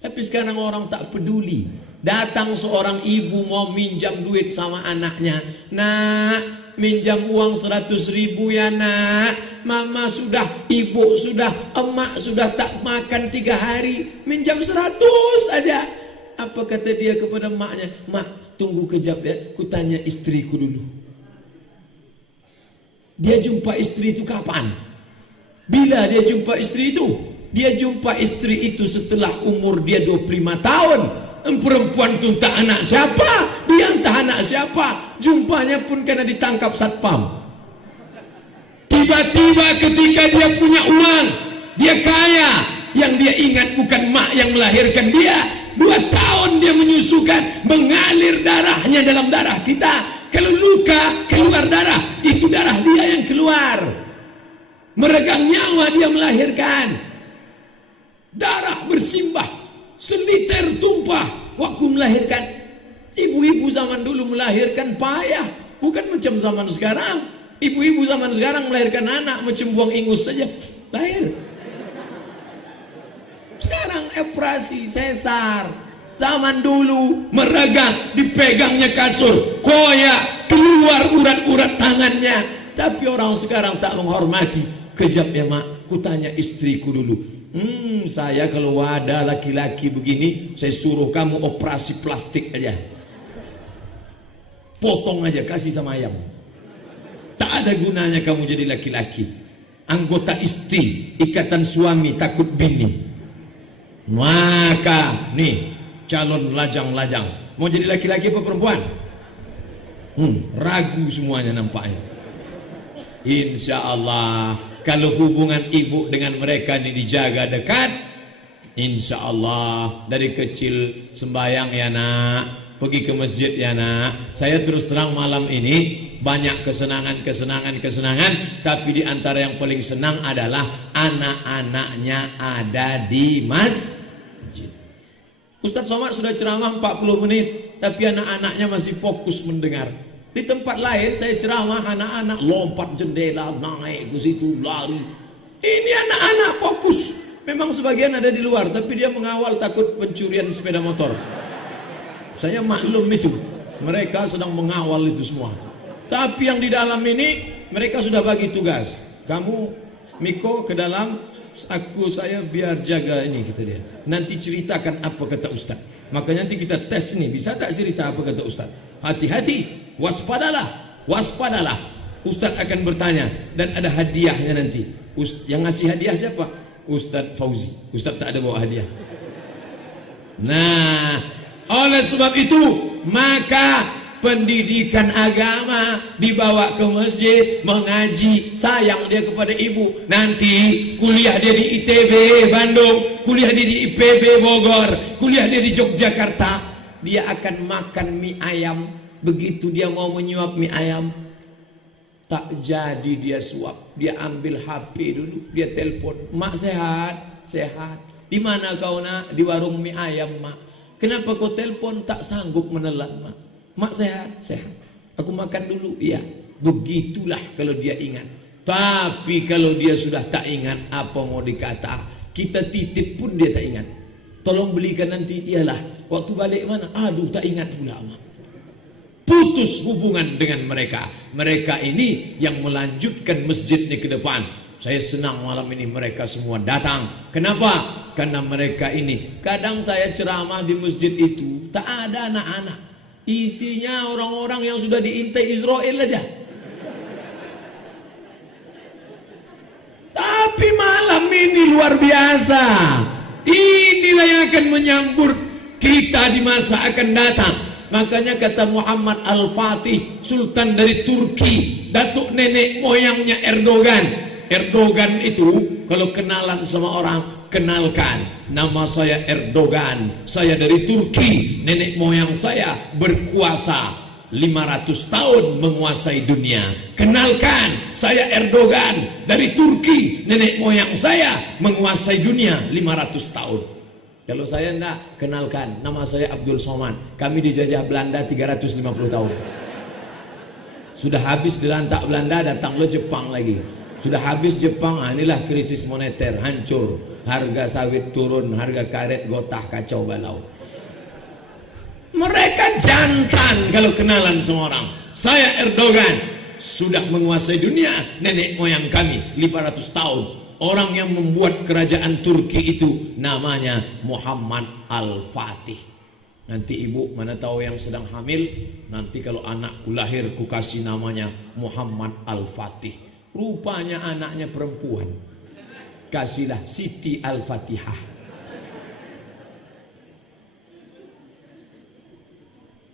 Tapi sekarang orang tak peduli. Datang seorang ibu mau minjam duit sama anaknya. Nak, minjam uang 100.000 ya nak. Mama sudah, ibu sudah, emak sudah tak makan 3 hari. Minjam 100 aja. Apa kata dia kepada emaknya? Mak, tunggu kejap ya, ku tanya istriku dulu. Dia jumpa istri itu kapan? Bila dia jumpa istri itu? Dia jumpa istri itu setelah umur dia 25 tahun. Perempuan itu entah anak siapa, dia entah anak siapa. Jumpanya pun karena ditangkap satpam. Tiba-tiba ketika dia punya uang, dia kaya, yang dia ingat bukan mak yang melahirkan dia. 2 tahun dia menyusukan, mengalir darahnya dalam darah kita. Kalau luka keluar darah, itu darah dia yang keluar. Meregang nyawa dia melahirkan. Darah bersimbah, seliter tumpah waktu melahirkan. Ibu-ibu zaman dulu melahirkan payah, bukan macam zaman sekarang. Ibu-ibu zaman sekarang melahirkan anak macam buang ingus saja lahir. Sekarang operasi sesar. Zaman dulu meregang, dipegangnya kasur, koyak, keluar urat-urat tangannya. Tapi orang sekarang tak menghormati. Kejap ya mak, ku tanya istriku dulu. Saya kalau ada laki-laki begini, saya suruh kamu operasi plastik aja. Potong aja, kasih sama ayam. Tak ada gunanya kamu jadi laki-laki. Anggota istri, ikatan suami, takut bini. Maka nih calon lajang-lajang, mau jadi laki-laki apa perempuan? Ragu semuanya nampaknya. Insya Allah kalau hubungan ibu dengan mereka ini dijaga dekat, insya Allah dari kecil sembahyang ya nak, pergi ke masjid ya nak. Saya terus terang malam ini banyak kesenangan, tapi di antara yang paling senang adalah anak-anaknya ada di masjid. Ustaz Somad sudah ceramah 40 menit, tapi anak-anaknya masih fokus mendengar. Di tempat lain saya ceramah, anak-anak lompat jendela, naik ke situ, lari. Ini anak-anak fokus. Memang sebagian ada di luar, tapi dia mengawal takut pencurian sepeda motor. Saya maklum itu. Mereka sedang mengawal itu semua. Tapi yang di dalam ini, mereka sudah bagi tugas. Kamu, Miko, ke dalam, saya biar jaga ini, kata dia. Nanti ceritakan apa kata Ustaz. Maka nanti kita tes ini, bisa tak cerita apa kata Ustaz? Hati-hati, waspadalah, waspadalah. Ustaz akan bertanya dan ada hadiahnya nanti. Yang ngasih hadiah siapa? Ustaz Fauzi. Ustaz tak ada bawa hadiah. Nah, oleh sebab itu maka pendidikan agama dibawa ke masjid, mengaji, sayang dia kepada ibu. Nanti kuliah dia di ITB Bandung, kuliah dia di IPB Bogor, kuliah dia di Yogyakarta. Dia akan makan mie ayam. Begitu dia mau menyuap mie ayam, tak jadi dia suap. Dia ambil HP dulu, dia telepon, mak sehat, sehat. Di mana kau nak? Di warung mie ayam mak. Kenapa kau telepon? Tak sanggup menelan mak. Mak sehat, sehat. Aku makan dulu. Iya, begitulah kalau dia ingat. Tapi kalau dia sudah tak ingat apa mau dikata, kita titip pun dia tak ingat. Tolong belikan nanti. Iyalah, waktu balik mana? Aduh, tak ingat pula mak. putus hubungan dengan mereka. Mereka ini yang melanjutkan masjid ini ke depan. Saya senang malam ini mereka semua datang. Kenapa? Karena mereka ini, kadang saya ceramah di masjid itu tak ada anak-anak, isinya orang-orang yang sudah diintai Israel aja. Tapi malam ini luar biasa. Inilah yang akan menyambut kita di masa akan datang. Makanya kata Muhammad Al-Fatih, Sultan dari Turki, datuk nenek moyangnya Erdogan. Erdogan itu kalau kenalan sama orang, kenalkan, nama saya Erdogan, saya dari Turki, nenek moyang saya berkuasa 500 tahun menguasai dunia. Kenalkan, saya Erdogan dari Turki, nenek moyang saya menguasai dunia 500 tahun. Kalau saya enggak, kenalkan, nama saya Abdul Somad, kami dijajah Belanda 350 tahun. Sudah habis dilantak Belanda, datang lo Jepang lagi. Sudah habis Jepang, inilah krisis moneter, hancur, harga sawit turun, harga karet gotah, kacau balau. Mereka jantan kalau kenalan sama orang. Saya Erdogan, sudah menguasai dunia, nenek moyang kami 500 tahun. Orang yang membuat kerajaan Turki itu namanya Muhammad Al-Fatih. Nanti ibu mana tahu yang sedang hamil, nanti kalau anakku lahir ku kasih namanya Muhammad Al-Fatih. Rupanya anaknya perempuan, kasihlah Siti Al-Fatihah.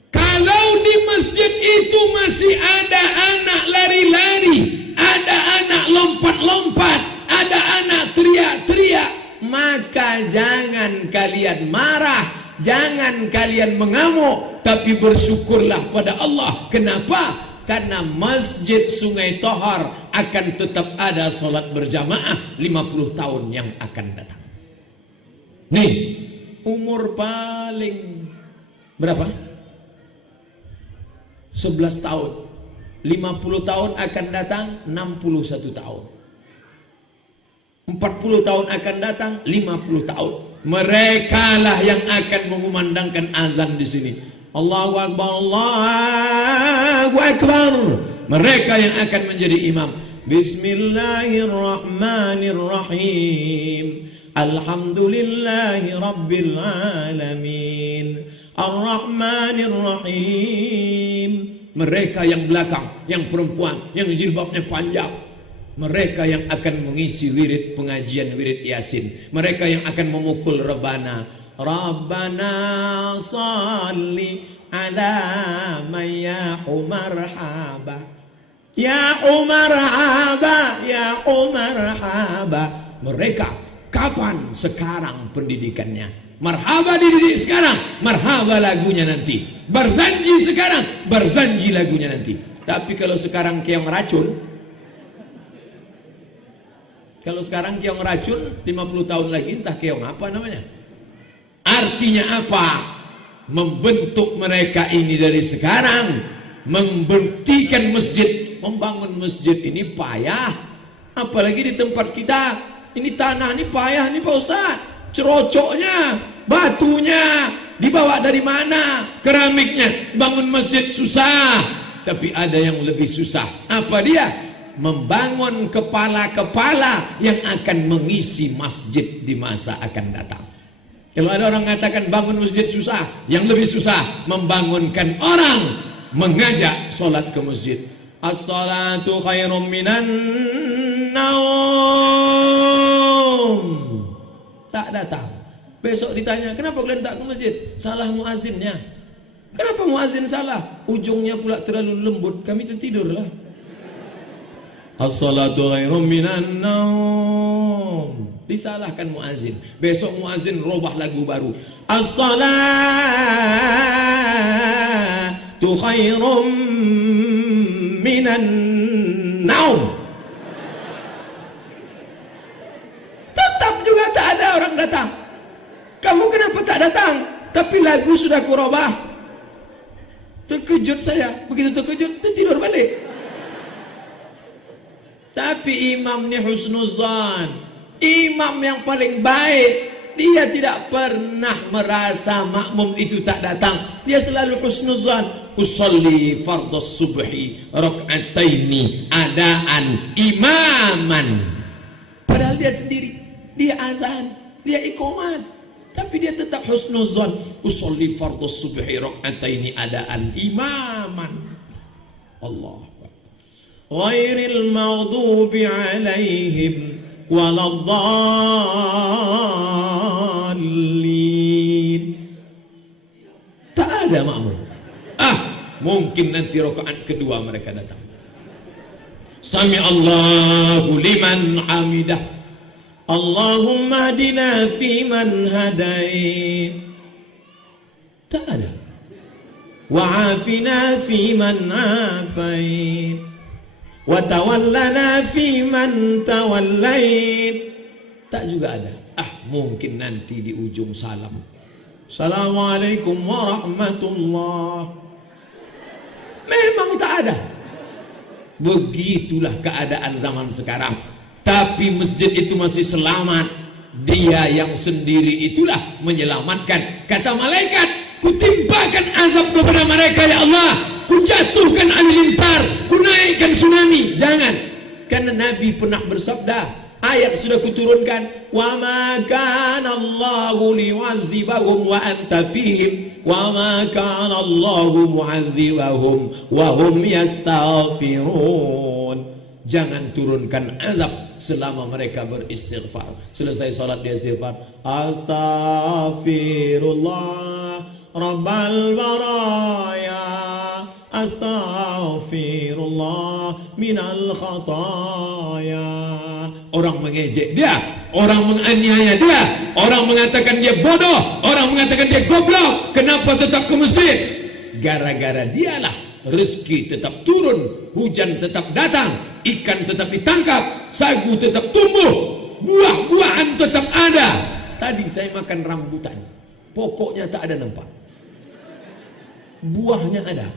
Kalau di masjid itu masih ada anak lari-lari, ada anak lompat-lompat, ada anak teriak-teriak, maka jangan kalian marah, jangan kalian mengamuk, tapi bersyukurlah pada Allah. Kenapa? Karena Masjid Sungai Tohor akan tetap ada solat berjamaah 50 tahun yang akan datang. Nih, umur paling berapa? 11 tahun. 50 tahun akan datang 61 tahun. 40 tahun akan datang 50 tahun. Mereka lah yang akan mengumandangkan azan di sini. Allahu Akbar, Allahu Akbar. Mereka yang akan menjadi imam. Bismillahirrahmanirrahim. Alhamdulillahi Rabbil Alamin. Ar-Rahmanir-Rahim. Mereka yang belakang, yang perempuan, yang jilbabnya panjang, mereka yang akan mengisi wirid pengajian wirid Yasin. Mereka yang akan memukul rebana. Rabbana salli ala mayyahu marhaba. Ya Umar haba, ya Umar haba. Mereka kapan? Sekarang pendidikannya. Marhaba dididik sekarang, marhaba lagunya nanti. Berzanji sekarang, berzanji lagunya nanti. Tapi kalau sekarang keong racun, kalau sekarang keong racun, 50 tahun lagi entah keong apa namanya. Artinya apa? Membentuk mereka ini dari sekarang, membuktikan masjid, membangun masjid ini payah. Apalagi di tempat kita, ini tanah ini payah nih Pak Ustaz. Cerocoknya, batunya, dibawa dari mana? Keramiknya, bangun masjid susah. Tapi ada yang lebih susah. Apa dia? Membangun kepala-kepala yang akan mengisi masjid di masa akan datang. Kalau ada orang mengatakan bangun masjid susah, yang lebih susah membangunkan orang mengajak solat ke masjid. As-salatu khairum minan naum. Tak datang. Besok ditanya, kenapa kalian tak ke masjid? Salah muazinnya. Kenapa muazin salah? Ujungnya pula terlalu lembut, kami tertidurlah. As-salatu khairum minan naum. Disalahkan muazin. Besok muazin robah lagu baru. As-salatu khairum minan naum. Tetap juga tak ada orang datang. Kamu kenapa tak datang? Tapi lagu sudah kurobah. Terkejut saya. Begitu terkejut, tidur balik. Tapi imam ni husnuzan. Imam yang paling baik, dia tidak pernah merasa makmum itu tak datang. Dia selalu husnuzan. usolli fardhus subhi rak'ataini adaan imaman. Padahal dia sendiri, dia azan, dia iqamat, tapi dia tetap husnuzan. Usolli fardhus subhi rak'ataini adaan imaman. Allah. Ghairil maghdubi alaihim waladdallin. Tak ada makmum. Mungkin nanti rakaat kedua mereka datang. Sami Allahu liman hamidah. Allahumma hadina fiman hadait. Tak ada. Wa'afina fiman afait. Wa tawallana fiman tawallait. Tak juga ada. Mungkin nanti di ujung salam. Assalamualaikum warahmatullah. Memang tak ada. Begitulah keadaan zaman sekarang. Tapi masjid itu masih selamat. Dia yang sendiri itulah menyelamatkan. Kata malaikat, kutimpakan azab kepada mereka ya Allah. Kujatuhkan halilintar, kunaikkan tsunami. Jangan. Karena Nabi pernah bersabda, ayat sudah kuturunkan, wa ma kana Allahu liwazibahum wa anta fihim wa ma kana Allahu mu'adzibahum wa hum yastaghfirun. Jangan turunkan azab selama mereka beristighfar. Selesai salat dia istighfar, astaghfirullah rabbal baraya, astaghfirullah minal khataya. Orang mengejek dia, orang menganiaya dia, orang mengatakan dia bodoh, orang mengatakan dia goblok. Kenapa tetap ke masjid? Gara-gara dialah rezeki tetap turun, hujan tetap datang, ikan tetap ditangkap, sagu tetap tumbuh, buah-buahan tetap ada. Tadi saya makan rambutan, pokoknya tak ada nampak, buahnya ada.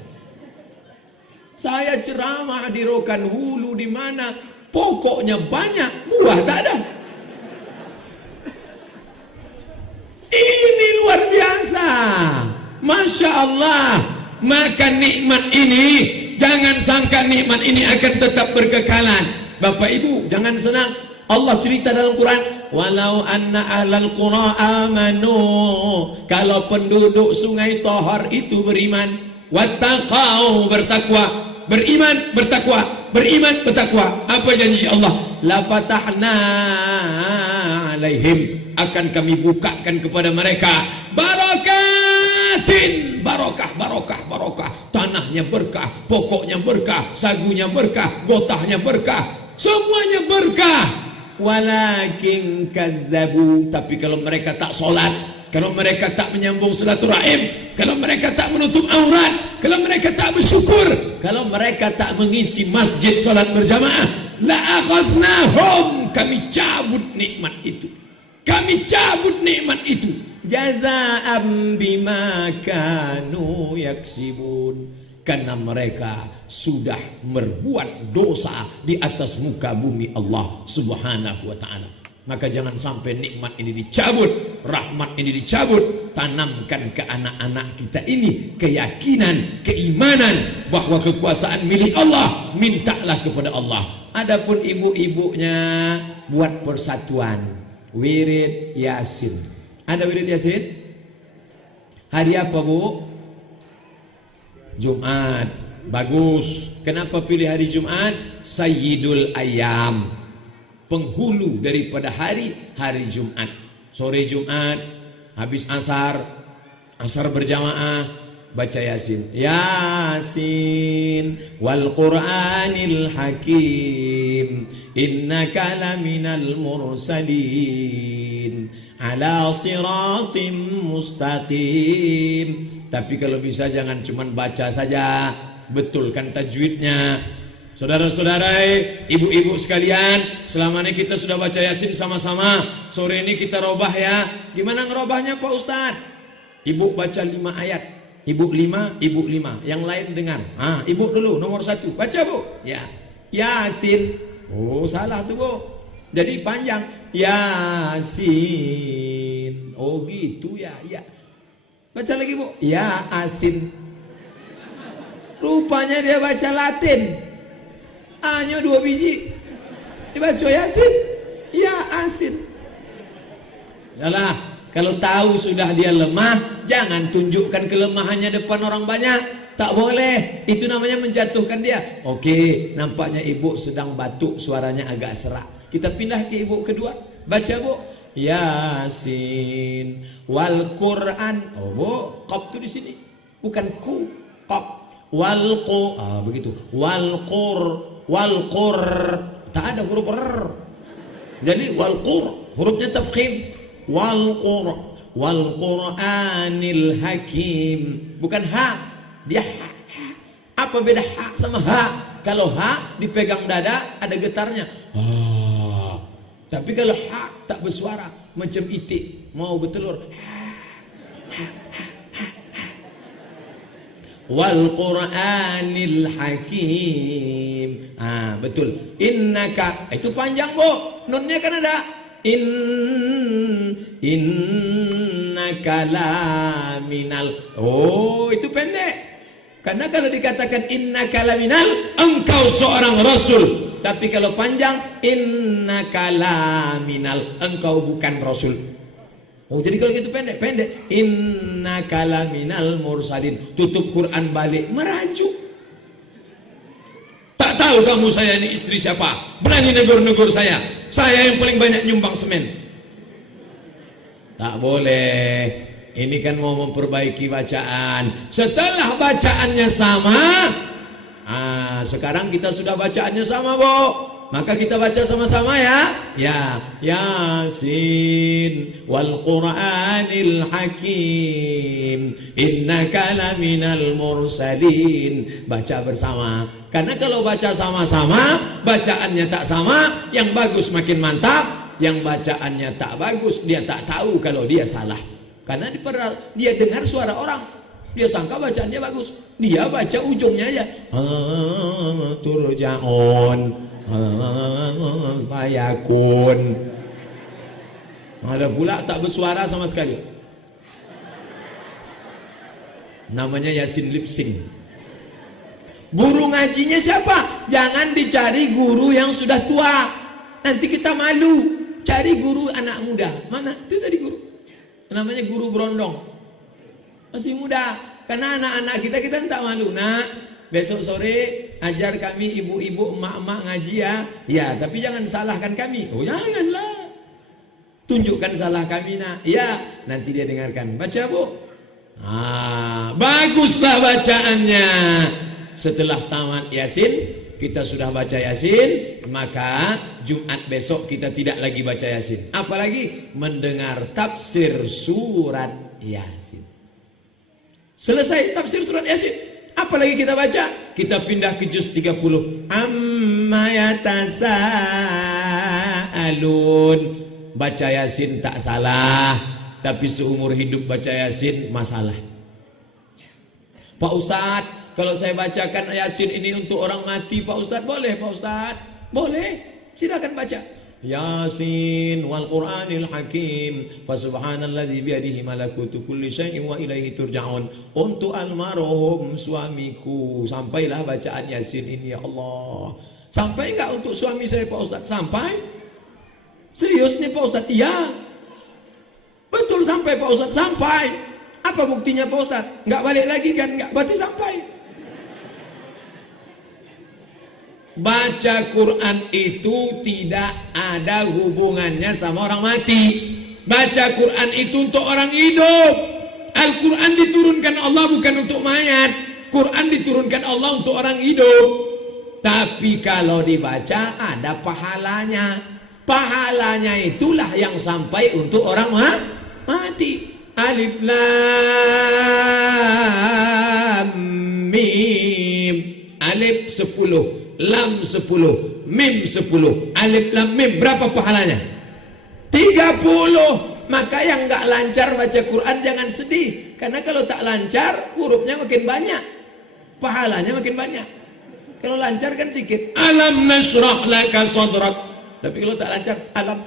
Saya ceramah di Rokan Hulu di mana, pokoknya banyak, buah tak ada. Ini luar biasa, Masya Allah. Maka nikmat ini, jangan sangka nikmat ini akan tetap berkekalan. Bapak Ibu, jangan senang. Allah cerita dalam Quran, walau anna ahlal qura amanu, kalau penduduk sungai Tohar itu beriman, wattaqau bertakwa, beriman bertakwa, beriman bertakwa. Apa janji Allah? La fatahna alaihim, akan kami bukakan kepada mereka barakatin, barokah, barokah, barokah. Tanahnya berkah, pokoknya berkah, sagunya berkah, gotahnya berkah, semuanya berkah. Walakin kazzabu, tapi kalau mereka tak sholat, kalau mereka tak menyambung silaturahim, kalau mereka tak menutup aurat, kalau mereka tak bersyukur, kalau mereka tak mengisi masjid sholat berjamaah, la akhaznahum, kami cabut nikmat itu, kami cabut nikmat itu, jazaa'an bima kanu yaksibun, karena mereka sudah berbuat dosa di atas muka bumi Allah Subhanahu wa ta'ala. Maka jangan sampai nikmat ini dicabut, rahmat ini dicabut. Tanamkan ke anak-anak kita ini keyakinan, keimanan bahwa kekuasaan milik Allah. Mintalah kepada Allah. Adapun ibu-ibunya buat persatuan, wirid Yasin. Ada wirid Yasin? Hari apa, Bu? Jumat. Bagus. Kenapa pilih hari Jumat? Sayyidul Ayyam, penghulu daripada hari Jumat. Sore Jumat, habis asar berjamaah, baca Yasin. Yasin wal Qur'anil Hakim, innaka laminal mursalin ala siratim mustaqim. Tapi kalau bisa jangan cuman baca saja, betulkan tajwidnya. Saudara-saudara, ibu-ibu sekalian, selama ini kita sudah baca Yasin sama-sama. Sore ini kita robah ya. Gimana ngerobahnya Pak Ustadz? Ibu baca 5 ayat. Ibu 5, ibu 5. Yang lain dengar. Ibu dulu nomor 1. Baca, Bu. Ya. Yasin. Oh, salah tuh, Bu. Jadi panjang. Yasin. Oh, gitu ya. Ya. Baca lagi, Bu. Ya asin. Rupanya dia baca Latin. A-nya 2 biji. Dibaca Yasin. Ya asin. Yalah, kalau tahu sudah dia lemah, jangan tunjukkan kelemahannya depan orang banyak. Tak boleh. Itu namanya menjatuhkan dia. Oke, nampaknya ibu sedang batuk, suaranya agak serak. Kita pindah ke ibu kedua. Baca bu. Yasin wal Quran. Oh bu, qaf tu di sini. Bukan ku. Qaf. Wal qu. Begitu. Wal qur. Tak ada huruf r. Jadi wal qur. Hurufnya tafkhim. Wal Qur'anil Hakim. Bukan ha. Dia ha. Apa beda ha sama ha? Kalau ha dipegang dada ada getarnya. Tapi kalau ha tak bersuara, macam itik mau bertelur. Wal Qur'anil Hakim. Betul. Innaka itu panjang bu. Nunnya kan ada. Innaka laminal. Oh, itu pendek. Karena kalau dikatakan innaka laminal, engkau seorang rasul. Tapi kalau panjang, innaka laminal, engkau bukan rasul. Oh, jadi kalau gitu pendek. Innaka laminal mursalin. Tutup Quran balik, merajuk. Tak tahu kamu saya ini istri siapa? Berani negur-negur saya. Saya yang paling banyak nyumbang semen. Tak boleh. Ini kan mau memperbaiki bacaan. Setelah bacaannya sama, sekarang kita sudah bacaannya sama, Bu. Maka kita baca sama-sama ya. Yasin wal Qur'anil Hakim. Innaka laminal mursalin. Baca bersama. Karena kalau baca sama-sama, bacaannya tak sama, yang bagus makin mantap, yang bacaannya tak bagus, dia tak tahu kalau dia salah. Karena dia dengar suara orang, dia sangka bacaannya bagus, dia baca ujungnya aja. Turja'un fayakun. Ada pula tak bersuara sama sekali. Namanya Yasin lip sync. Guru ngajinya siapa? Jangan dicari guru yang sudah tua. Nanti kita malu. Cari guru anak muda. Mana? Itu tadi guru. Namanya guru berondong. Masih muda. Karena anak-anak kita tak malu. Nak, besok sore ajar kami ibu-ibu, emak-emak ngaji ya. Ya, tapi jangan salahkan kami. Oh, janganlah. Tunjukkan salah kami, nak. Ya, nanti dia dengarkan. Baca, Bu. Baguslah bacaannya. Setelah tamat Yasin, kita sudah baca Yasin, maka Jumat besok kita tidak lagi baca Yasin. Apalagi mendengar tafsir surat Yasin. Selesai tafsir surat Yasin, apalagi kita baca? Kita pindah ke juz 30. Amma yatasaalun. Baca Yasin tak salah, tapi seumur hidup baca Yasin masalah. Pak Ustadz, kalau saya bacakan Yasin ini untuk orang mati, Pak Ustadz, boleh Pak Ustadz? Boleh, silakan baca. Yasin wal Qur'anil Hakim. Fa subhanalladzi biyadihi malakutu kulli syai'in wa ilaihi turja'un. Untuk almarhum suamiku. Sampailah bacaan Yasin ini, ya Allah. Sampai enggak untuk suami saya, Pak Ustadz? Sampai? Serius nih Pak Ustadz? Iya. Betul sampai Pak Ustadz? Sampai. Apa buktinya Pak Ustadz? Enggak balik lagi kan? Enggak, berarti sampai. Baca Quran itu tidak ada hubungannya sama orang mati. Baca Quran itu untuk orang hidup. Al-Quran diturunkan Allah bukan untuk mayat. Quran diturunkan Allah untuk orang hidup. Tapi kalau dibaca ada pahalanya. Pahalanya itulah yang sampai untuk orang mati. Alif Lam Mim. Alif 10, Lam 10, Mim 10. Alif Lam Mim berapa pahalanya? 30. Maka yang enggak lancar baca Quran jangan sedih. Karena kalau tak lancar hurufnya makin banyak, pahalanya makin banyak. Kalau lancar kan sedikit. Alam nashrah laka sadrak. Tapi kalau tak lancar, alam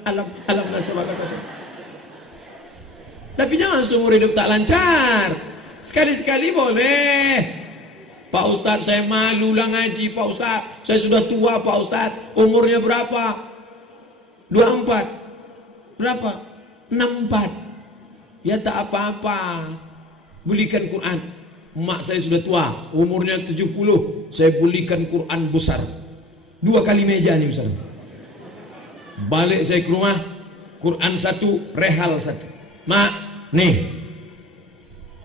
nashrah laka sadrak. Tapi jangan seumur hidup tak lancar. Sekali-sekali boleh. Pak Ustadz, saya malu lah ngaji Pak Ustadz. Saya sudah tua Pak Ustadz. Umurnya berapa? 24. Berapa? 64. Ya tak apa-apa. Belikan Quran. Mak saya sudah tua, umurnya 70. Saya belikan Quran besar. 2 kali meja nih besar. Balik saya ke rumah, Quran 1, rehal 1. Mak, nih.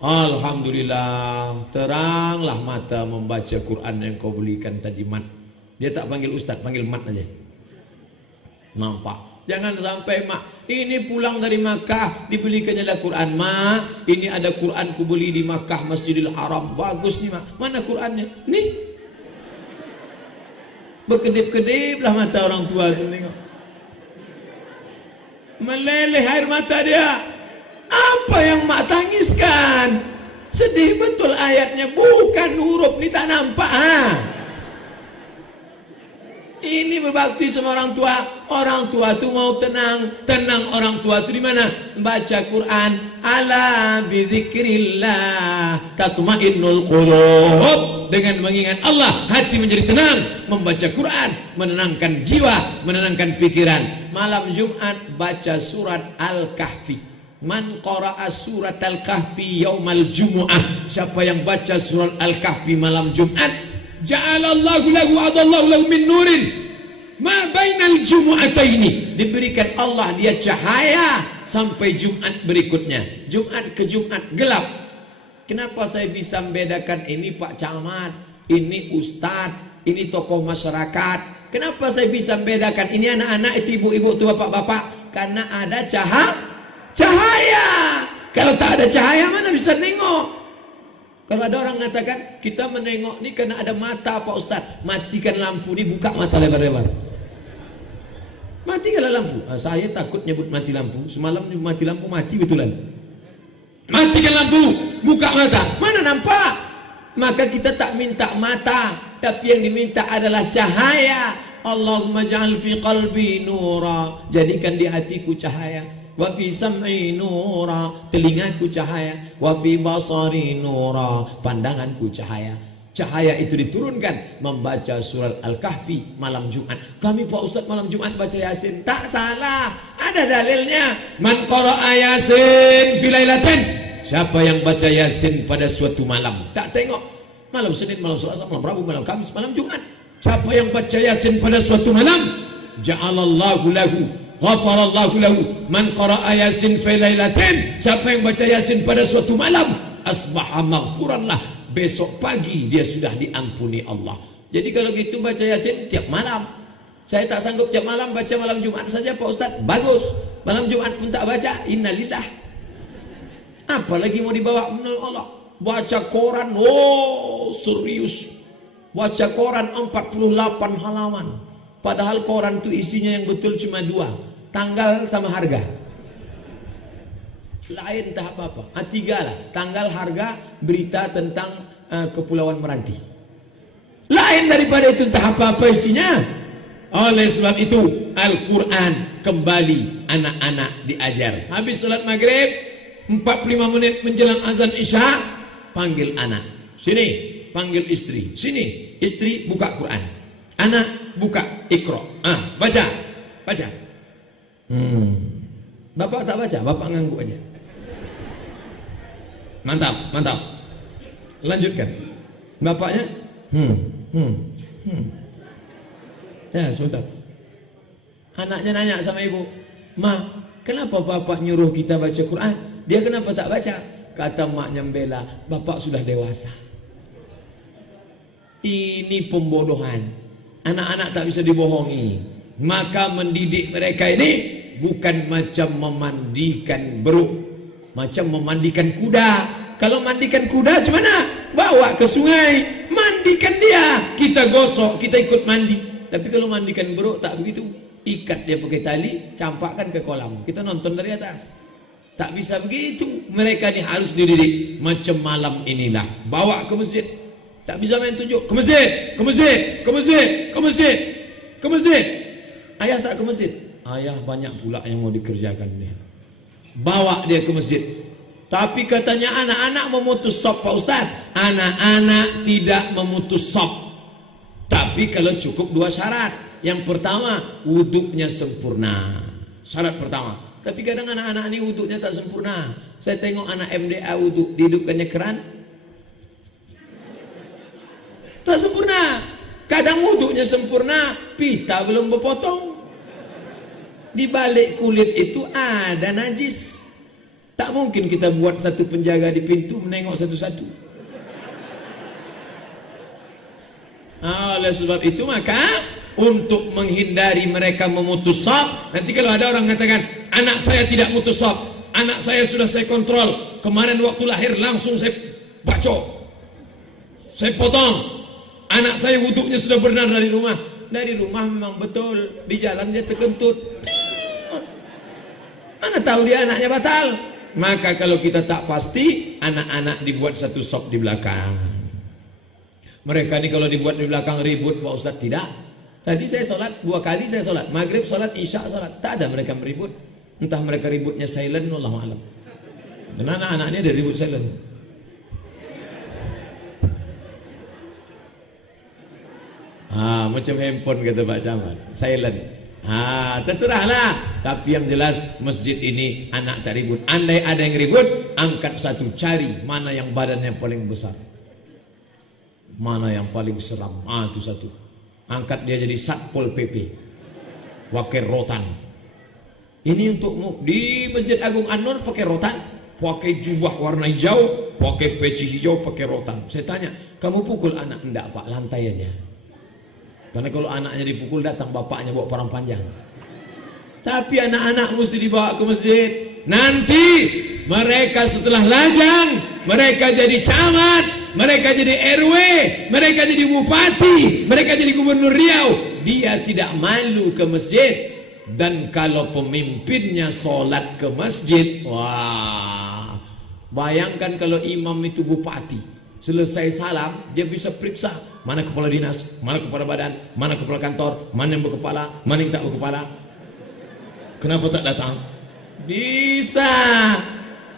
Alhamdulillah, teranglah mata membaca Quran yang kau belikan tadi, Mat. Dia tak panggil Ustaz, panggil Mat aja. Nampak? Jangan sampai, Mak, ini pulang dari Makkah, dibelikannya lah Quran. Mak, ini ada Quran ku beli di Makkah, Masjidil Haram. Bagus nih, Mak. Mana Qurannya? Nih. Berkedip-kedip lah mata orang tua itu tengok. Meleleh air mata dia. Apa yang Mak tangiskan? Sedih betul ayatnya, bukan huruf ni tak nampak. Ini berbakti sama orang tua. Orang tua tu mau tenang. Tenang orang tua tu di mana? Baca Quran. Ala bizikrillah tatmainnul qulub. Dengan mengingat Allah, hati menjadi tenang. Membaca Quran menenangkan jiwa, menenangkan pikiran. Malam Jumat baca surat Al-Kahfi. Man qara'a surat Al-Kahfi yaumal jumu'ah. Siapa yang baca surat Al-Kahfi malam Jumat, ja'alallahu lahu adallahu lahu min nurin ma bainal jumu'ataini. Diberikan Allah dia cahaya sampai Jumat berikutnya. Jumat ke Jumat gelap. Kenapa saya bisa membedakan ini Pak Camat, ini Ustadz, ini tokoh masyarakat? Kenapa saya bisa membedakan ini anak-anak, itu ibu-ibu, itu bapak-bapak? Karena ada cahaya. Kalau tak ada cahaya mana bisa nengok? Kalau ada orang mengatakan kita menengok ni karena ada mata Pak Ustaz, matikan lampu ni, buka mata lebar-lebar. Matikanlah lampu. Saya takut nyebut mati lampu. Semalam mati lampu, mati betulan. Matikan lampu, buka mata. Mana nampak? Maka kita tak minta mata, tapi yang diminta adalah cahaya. Allahumma ja'al fi qalbi nura. Jadikan di hatiku cahaya. Wa fi sam'i nura, telingaku cahaya. Wa fi basari nura, pandanganku cahaya. Cahaya itu diturunkan membaca surat Al-Kahfi malam Jumat. Kami Pak Ustaz malam Jumat baca Yasin. Tak salah, ada dalilnya. Man qara'a Yasin fi lailatin. Siapa yang baca Yasin pada suatu malam. Tak tengok malam Senin, malam Selasa, malam Rabu, malam Kamis, malam Jumat. Siapa yang baca Yasin pada suatu malam, ja'alallahu lahu, ghafarallahu lahu. Man qara'a Yasin fi lailatin. Siapa yang baca Yasin pada suatu malam, asbaha maghfuran lah. Besok pagi dia sudah diampuni Allah. Jadi kalau gitu baca Yasin tiap malam. Saya tak sanggup tiap malam, baca malam Jumat saja Pak Ustaz. Bagus. Malam Jumat pun tak baca, innalillah. Apalagi mau dibawa menurut Allah. Baca koran, oh serius. Baca koran 48 halaman. Padahal koran itu isinya yang betul cuma 2. Tanggal sama harga. Lain tahap apa? A3 lah. Tanggal, harga, berita tentang Kepulauan Meranti. Lain daripada itu tahap apa isinya. Oleh sebab itu Al-Quran kembali anak-anak diajar. Habis salat maghrib 45 menit menjelang azan isya, panggil anak. Sini, panggil istri. Sini, istri buka Quran. Anak buka Iqra. Baca. Baca. Bapak tak baca, bapak ngangguk aja. Mantap, mantap. Lanjutkan. Bapaknya ya, sebentar. Anaknya nanya sama ibu, "Ma, kenapa bapak nyuruh kita baca Quran? Dia kenapa tak baca?" Kata maknya membela, "Bapak sudah dewasa." Ini pembodohan. Anak-anak tak bisa dibohongi. Maka mendidik mereka ini bukan macam memandikan beruk, macam memandikan kuda. Kalau mandikan kuda gimana? Bawa ke sungai, mandikan dia, kita gosok, kita ikut mandi. Tapi kalau mandikan beruk tak begitu. Ikat dia pakai tali, campakkan ke kolam, kita nonton dari atas. Tak bisa begitu. Mereka ni harus dididik. Macam malam inilah, bawa ke masjid. Tak bisa main tunjuk, ke masjid, ke masjid, ke masjid, ke masjid, ke masjid. Ayah tak ke masjid. Ayah banyak pula yang mau dikerjakan dia. Bawa dia ke masjid. Tapi katanya anak-anak memutus sop Pak Ustaz. Anak-anak tidak memutus sop. Tapi kalau cukup 2 syarat. Yang pertama, wuduknya sempurna. Syarat pertama. Tapi kadang anak-anak ini wuduknya tak sempurna. Saya tengok anak MDA wuduk, dihidupkannya keran. Tak sempurna. Kadang wuduknya sempurna, pita belum berpotong. Di balik kulit itu ada najis. Tak mungkin kita buat satu penjaga di pintu menengok satu-satu. Oleh sebab itu maka untuk menghindari mereka memutus sop, nanti kalau ada orang mengatakan anak saya tidak mutus sop, anak saya sudah saya kontrol, kemarin waktu lahir langsung saya bacok, saya potong, anak saya wuduknya sudah benar dari rumah. Dari rumah memang betul, di jalan dia terkentut. Mana tahu dia anaknya batal. Maka kalau kita tak pasti, anak-anak dibuat satu sop di belakang. Mereka ini kalau dibuat di belakang ribut Pak Ustaz. Tidak. Tadi saya sholat, 2 kali saya sholat, maghrib sholat, isya sholat. Tak ada mereka meribut. Entah mereka ributnya silent, wallahu alam. Dan anak-anaknya dia ribut silent. Macam handphone kata Pak Camat, silent. Terserahlah. Tapi yang jelas masjid ini anak tak ribut. Andai ada yang ribut, angkat satu, cari mana yang badannya paling besar, mana yang paling seram. Itu satu. Angkat dia jadi Satpol PP, pakai rotan. Ini untukmu. Di Masjid Agung An-Nur pakai rotan, pakai jubah warna hijau, pakai peci hijau, pakai rotan. Saya tanya, kamu pukul anak? Enggak Pak, lantai aja. Karena kalau anaknya dipukul datang bapaknya bawa parang panjang. Tapi anak-anak mesti dibawa ke masjid. Nanti mereka setelah lajang, mereka jadi camat, mereka jadi RW, mereka jadi bupati, mereka jadi gubernur Riau. Dia tidak malu ke masjid. Dan kalau pemimpinnya sholat ke masjid, wah, bayangkan kalau imam itu bupati. Selesai salam, dia bisa periksa mana kepala dinas, mana kepala badan, mana kepala kantor, mana yang berkepala, mana yang tak berkepala. Kenapa tak datang? Bisa.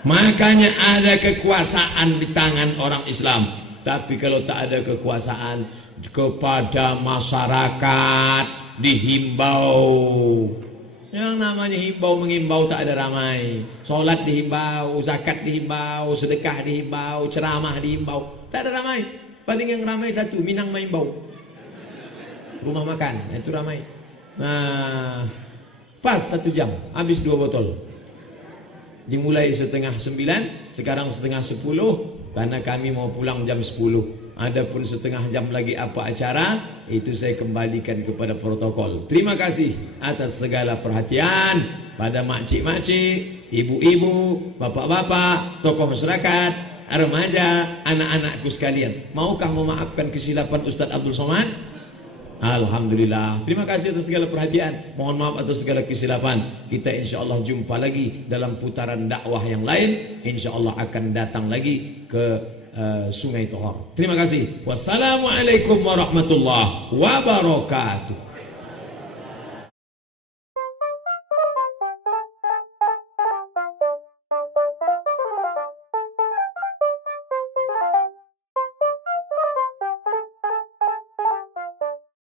Makanya ada kekuasaan di tangan orang Islam. Tapi kalau tak ada kekuasaan, kepada masyarakat dihimbau. Yang namanya himbau mengimbau tak ada ramai. Solat dihimbau, zakat dihimbau, sedekah dihimbau, ceramah dihimbau. Tak ada ramai. Paling yang ramai satu, Minang Maimbau. Rumah makan, itu ramai. Nah, pas 1 jam, habis 2 botol. Dimulai 8:30, sekarang 8:30, karena kami mau pulang jam 10. Adapun setengah jam lagi apa acara, itu saya kembalikan kepada protokol. Terima kasih atas segala perhatian pada makcik-makcik, ibu-ibu, bapak-bapak, tokoh masyarakat, remaja, anak-anakku sekalian. Maukah memaafkan kesilapan Ustaz Abdul Somad? Alhamdulillah. Terima kasih atas segala perhatian. Mohon maaf atas segala kesilapan. Kita insya Allah jumpa lagi dalam putaran dakwah yang lain. Insya Allah akan datang lagi ke Sungai Tohor. Terima kasih. Wassalamualaikum warahmatullahi wabarakatuh.